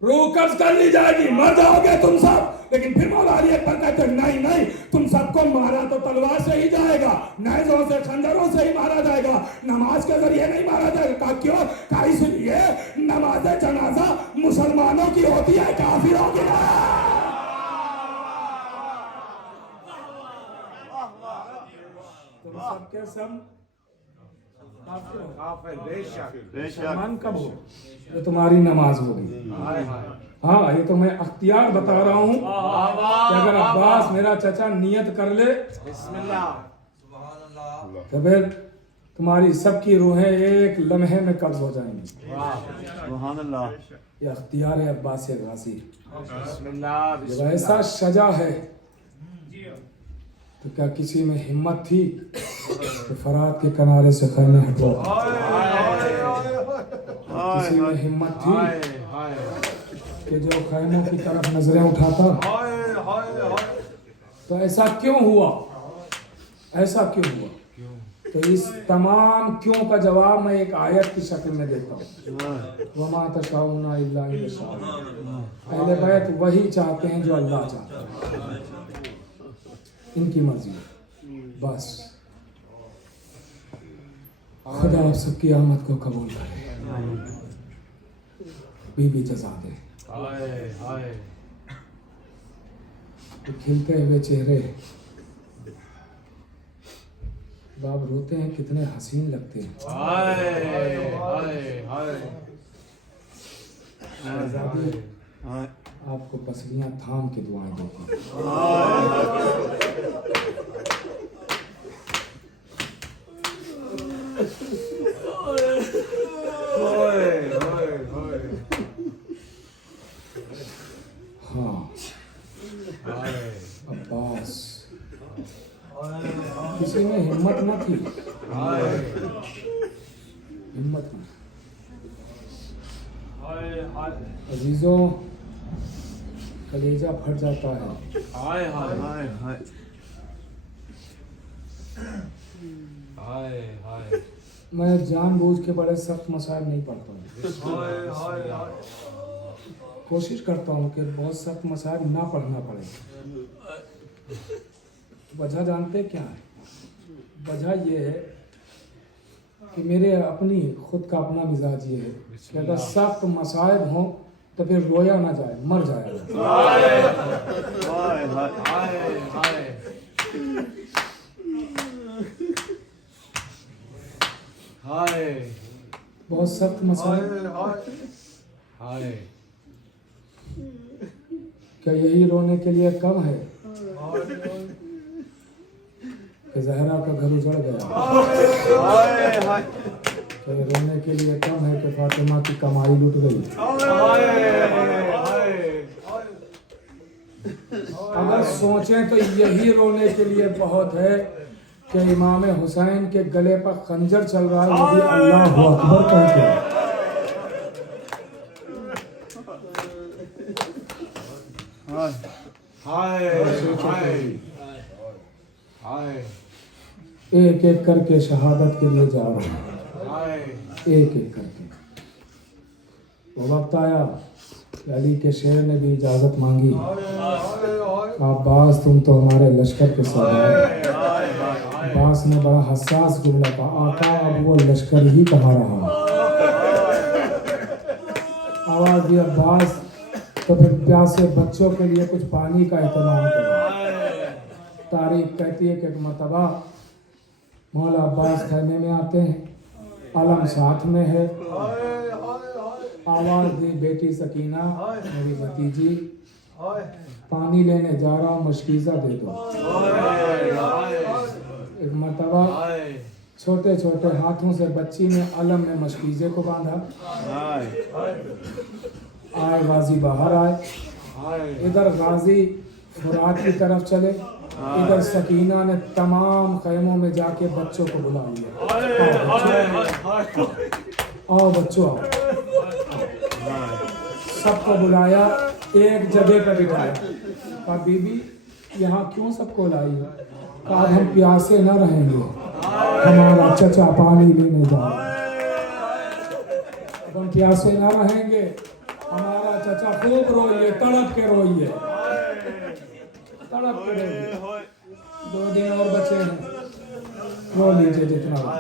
روح قبض کر لی جائے گی. مر جاؤ گے تم سب. لیکن پھر مولا علی اکبر کہتے ہیں نہیں, تم سب کو مارا تو تلوار سے ہی جائے گا, نیزوں سے خنجروں سے ہی مارا جائے گا, نماز کے ذریعے نہیں مارا جائے گا. کہا کیوں؟ کہا اس لیے نماز جنازہ مسلمانوں کی ہوتی ہے, کافروں کی نہیں. تم سب کے سب کافر. بے شک. مسلمان کب ہو؟ یہ تمہاری نماز ہوگی. ہاں یہ تو میں اختیار بتا رہا ہوں کہ اگر عباس میرا چچا نیت کر لے بسم اللہ تو پھر تمہاری سب کی روحیں ایک لمحے میں قبض ہو جائیں گی. سبحان اللہ. یہ اختیار ہے عباس غازی. بسم اللہ. جب ایسا شجاع ہے تو کیا کسی میں ہمت تھی کہ فرات کے کنارے سے خیمے ہٹوا؟ کسی میں ہمت تھی کہ جو خیموں کی طرف نظریں اٹھاتا؟ تو ایسا کیوں ہوا؟ ایسا کیوں ہوا؟ تو اس تمام کیوں کا جواب میں ایک آیت کی شکل میں دیتا ہوں. وَمَا تَشَاءُونَ إِلَّا أَن يَشَاءَ. اہل بیت وہی چاہتے ہیں جو اللہ چاہتا ہے, ان کی مرضی ہے بس. خدا آپ سب کی آمد کو قبول کرے, بی بی جزا دے. تو کھلتے ہوئے چہرے باب روتے ہیں کتنے حسین لگتے ہیں. شہزادی آپ کو پسلیاں تھام کے دعائیں دیتی ہیں. ہاں عباس کسی میں ہمت نہ تھی. ہمت نہ. عزیزوں کلیجہ پھٹ جاتا ہے. میں جان بوجھ کے بڑے سخت مسائل نہیں پڑھتا ہوں. کوشش کرتا ہوں کہ بہت سخت مسائل نہ پڑھنا پڑے. وجہ جانتے کیا ہے؟ وجہ یہ ہے کہ میرے اپنی خود کا اپنا مزاج یہ ہے کہ اگر سخت مسائل ہوں تو پھر رویا نہ جائے, مر جائے بہت سخت مسائل. کیا یہی رونے کے لیے کم ہے کہ زہرا کا گھر اجڑ گیا؟ کیا رونے کے لیے کم ہے کہ فاطمہ کی کمائی لٹ گئی؟ اگر سوچیں تو یہی رونے کے لیے بہت ہے کہ امام حسین کے گلے پر خنجر چل رہا ہے, وہ بھی اللہ اکبر کہہ کے. ایک ایک کر کے شہادت کے لیے جا رہے ہیں، ایک ایک کر کے۔ وہ وقت آیا کہ علی کے شیر نے بھی اجازت مانگی، عباس تم تو ہمارے لشکر کے سردار۔ عباس نے بڑا حساس جملہ کہا، آقا اب وہ لشکر ہی کہاں رہا۔ آواز دی عباس تو پھر پیاسے بچوں کے لیے کچھ پانی کا اہتمام کرو۔ تاریخ کہتی ہے کہ ایک مرتبہ مولا عباس خیمے میں آتے ہیں، علم ساتھ میں ہے، آواز دی بیٹی سکینہ میری بھتیجی پانی لینے جا رہا ہوں، مشکیزہ دے دو۔ ایک مرتبہ چھوٹے چھوٹے ہاتھوں سے بچی نے علم میں مشکیزے کو باندھا، آئے غازی باہر آئے، ادھر غازی فرات کی طرف چلے، ادھر سکینہ نے تمام خیموں میں جا کے بچوں کو بلا لیا، آؤ بچوں آؤ، سب کو بلایا، ایک جگہ پر بٹھایا، کہا بی بی یہاں کیوں سب کو لائی ہے؟ کہا ہم پیاسے نہ رہیں گے، ہمارا چچا پانی لینے جا رہا ہے، ہم پیاسے نہ رہیں گے، ہمارا چچا خوب روئیے، تڑپ کے روئیے، تڑپ کے روئیے، 2 دن اور بچے ہیں، رو لیجئے جتنا رو،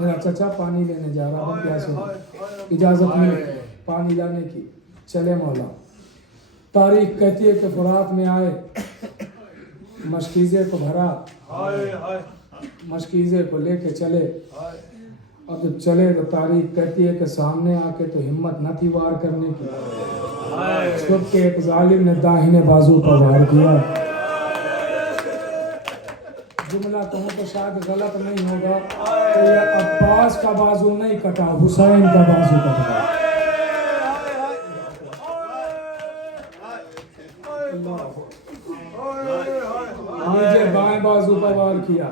میرا چچا پانی لینے جا رہا، ہم پیاسے نہیں، اجازت ملی پانی لانے کی، چلے مولا۔ تاریخ کہتی ہے کہ فرات میں آئے، مشکیزے کو بھرا، مشکیزے کو لے کے چلے، اور جب چلے تو تاریخ کہتی ہے کہ سامنے آ کے تو ہمت نہ تھی وار کرنے کی، چھپ کے ایک ظالم نے داہنے بازو پر وار کیا۔ جملہ کہوں تو شاید غلط نہیں ہوگا کہ یہ عباس کا بازو نہیں کٹا، حسین کا بازو کٹا۔ مجھے بائیں بازو پر وار کیا،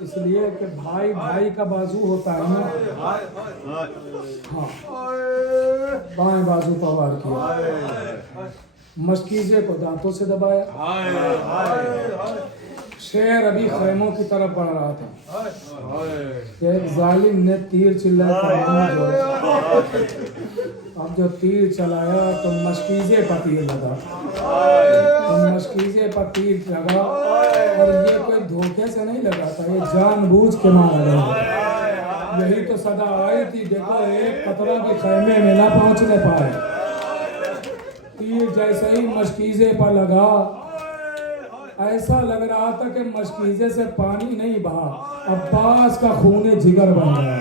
اس لیے کہ بھائی بھائی کا بازو ہوتا ہے نا، ہاں بائیں بازو پر وار کیا، مشکیزے کو دانتوں سے دبایا، شیر ابھی خیموں کی طرف بڑھ رہا تھا کہ ایک ظالم نے تیر چلایا، اب جو تیر چلایا تو مشکیزے پر تیر لگا، مشکیزے پر تیر لگا، اور یہ کوئی دھوکے سے نہیں لگا تھا، یہ جان بوجھ کے مارا گیا۔ یہی تو صدا آئی تھی، دیکھو ایک قطرہ بھی خیمے میں نہ پہنچنے پائے، تیر جیسے ہی مشکیزے پر لگا، ایسا لگ رہا تھا کہ مشکیزے سے پانی نہیں بہا، عباس کا خون جگر بن گیا،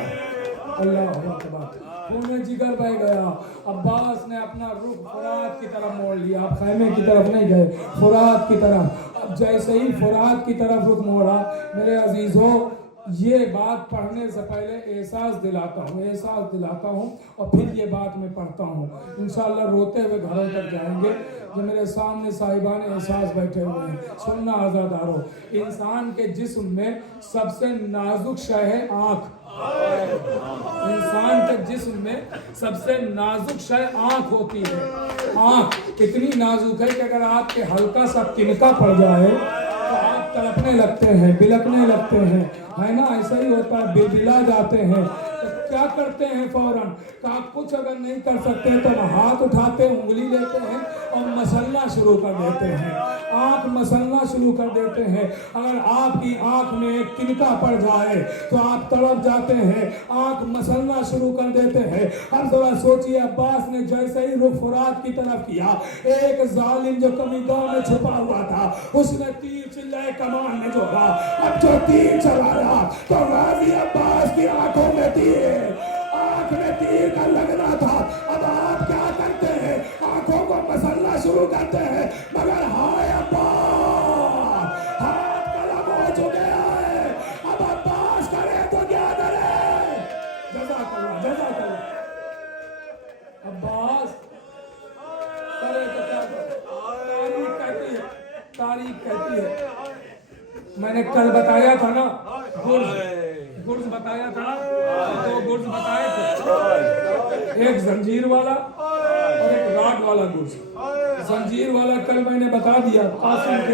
اللہ اکبر، خون جگر بہ گیا۔ عباس نے اپنا رخ فرات کی طرف موڑ لیا، اب خیمے کی طرف نہیں گئے، فرات کی طرف، اب جیسے ہی فرات کی طرف رخ موڑا، میرے عزیزوں یہ بات پڑھنے سے پہلے احساس دلاتا ہوں اور پھر یہ بات میں پڑھتا ہوں، انشاءاللہ روتے ہوئے گھروں تک جائیں گے۔ جو میرے سامنے صاحبان احساس بیٹھے ہوئے ہیں، سننا آزادارو، انسان کے جسم میں سب سے نازک شے ہے آنکھ، انسان کے جسم میں سب سے نازک شے آنکھ ہوتی ہے، آنکھ اتنی نازک ہے کہ اگر آپ کے ہلکا سا تنکا پڑ جائے تو آپ تڑپنے لگتے ہیں، بلکنے لگتے ہیں، ہے نا، ایسا ہی ہوتا ہے، بلا جاتے ہیں۔ تو کیا کرتے ہیں فوراً کہ آپ کچھ اگر نہیں کر سکتے تو ہاتھ اٹھاتے، انگلی لیتے ہیں اور مسلنا شروع کر دیتے ہیں، آنکھ مسلنا شروع کر دیتے ہیں۔ اگر آپ کی آنکھ میں ایک تنکا پڑ جائے تو آپ تڑپ جاتے ہیں، آنکھ مسلنا شروع کر دیتے ہیں۔ اب ذرا سوچئے، عباس نے جیسے ہی رخ فرات کی طرف کیا، ایک ظالم جو کمیدوں میں چھپا ہوا تھا اس نے تیر چلائے، کمان میں جوڑا، اب جو تیر چلایا تو غازی عباس کی آنکھوں میں تیر، آنکھ میں تیر کا لگنا تھا۔ اب آپ کیا کرتے ہیں؟ آنکھوں کو مسلنا شروع کرتے ہیں، مگر ہائے عباس، ہاتھ قلم ہو چکے ہیں، اب عباس کرے تو کیا کرے؟ جزاک اللہ، جزاک اللہ، عباس کرے تو کیا کرے؟ تاریخ کہتی ہے، میں نے کل بتایا تھا نا، گرز بتایا تھا، 2 گرز بتائے تھے، ایک زنجیر والا اور ایک راڈ والا گرز۔ زنجیر والا کل میں نے بتا دیا، قاسم کے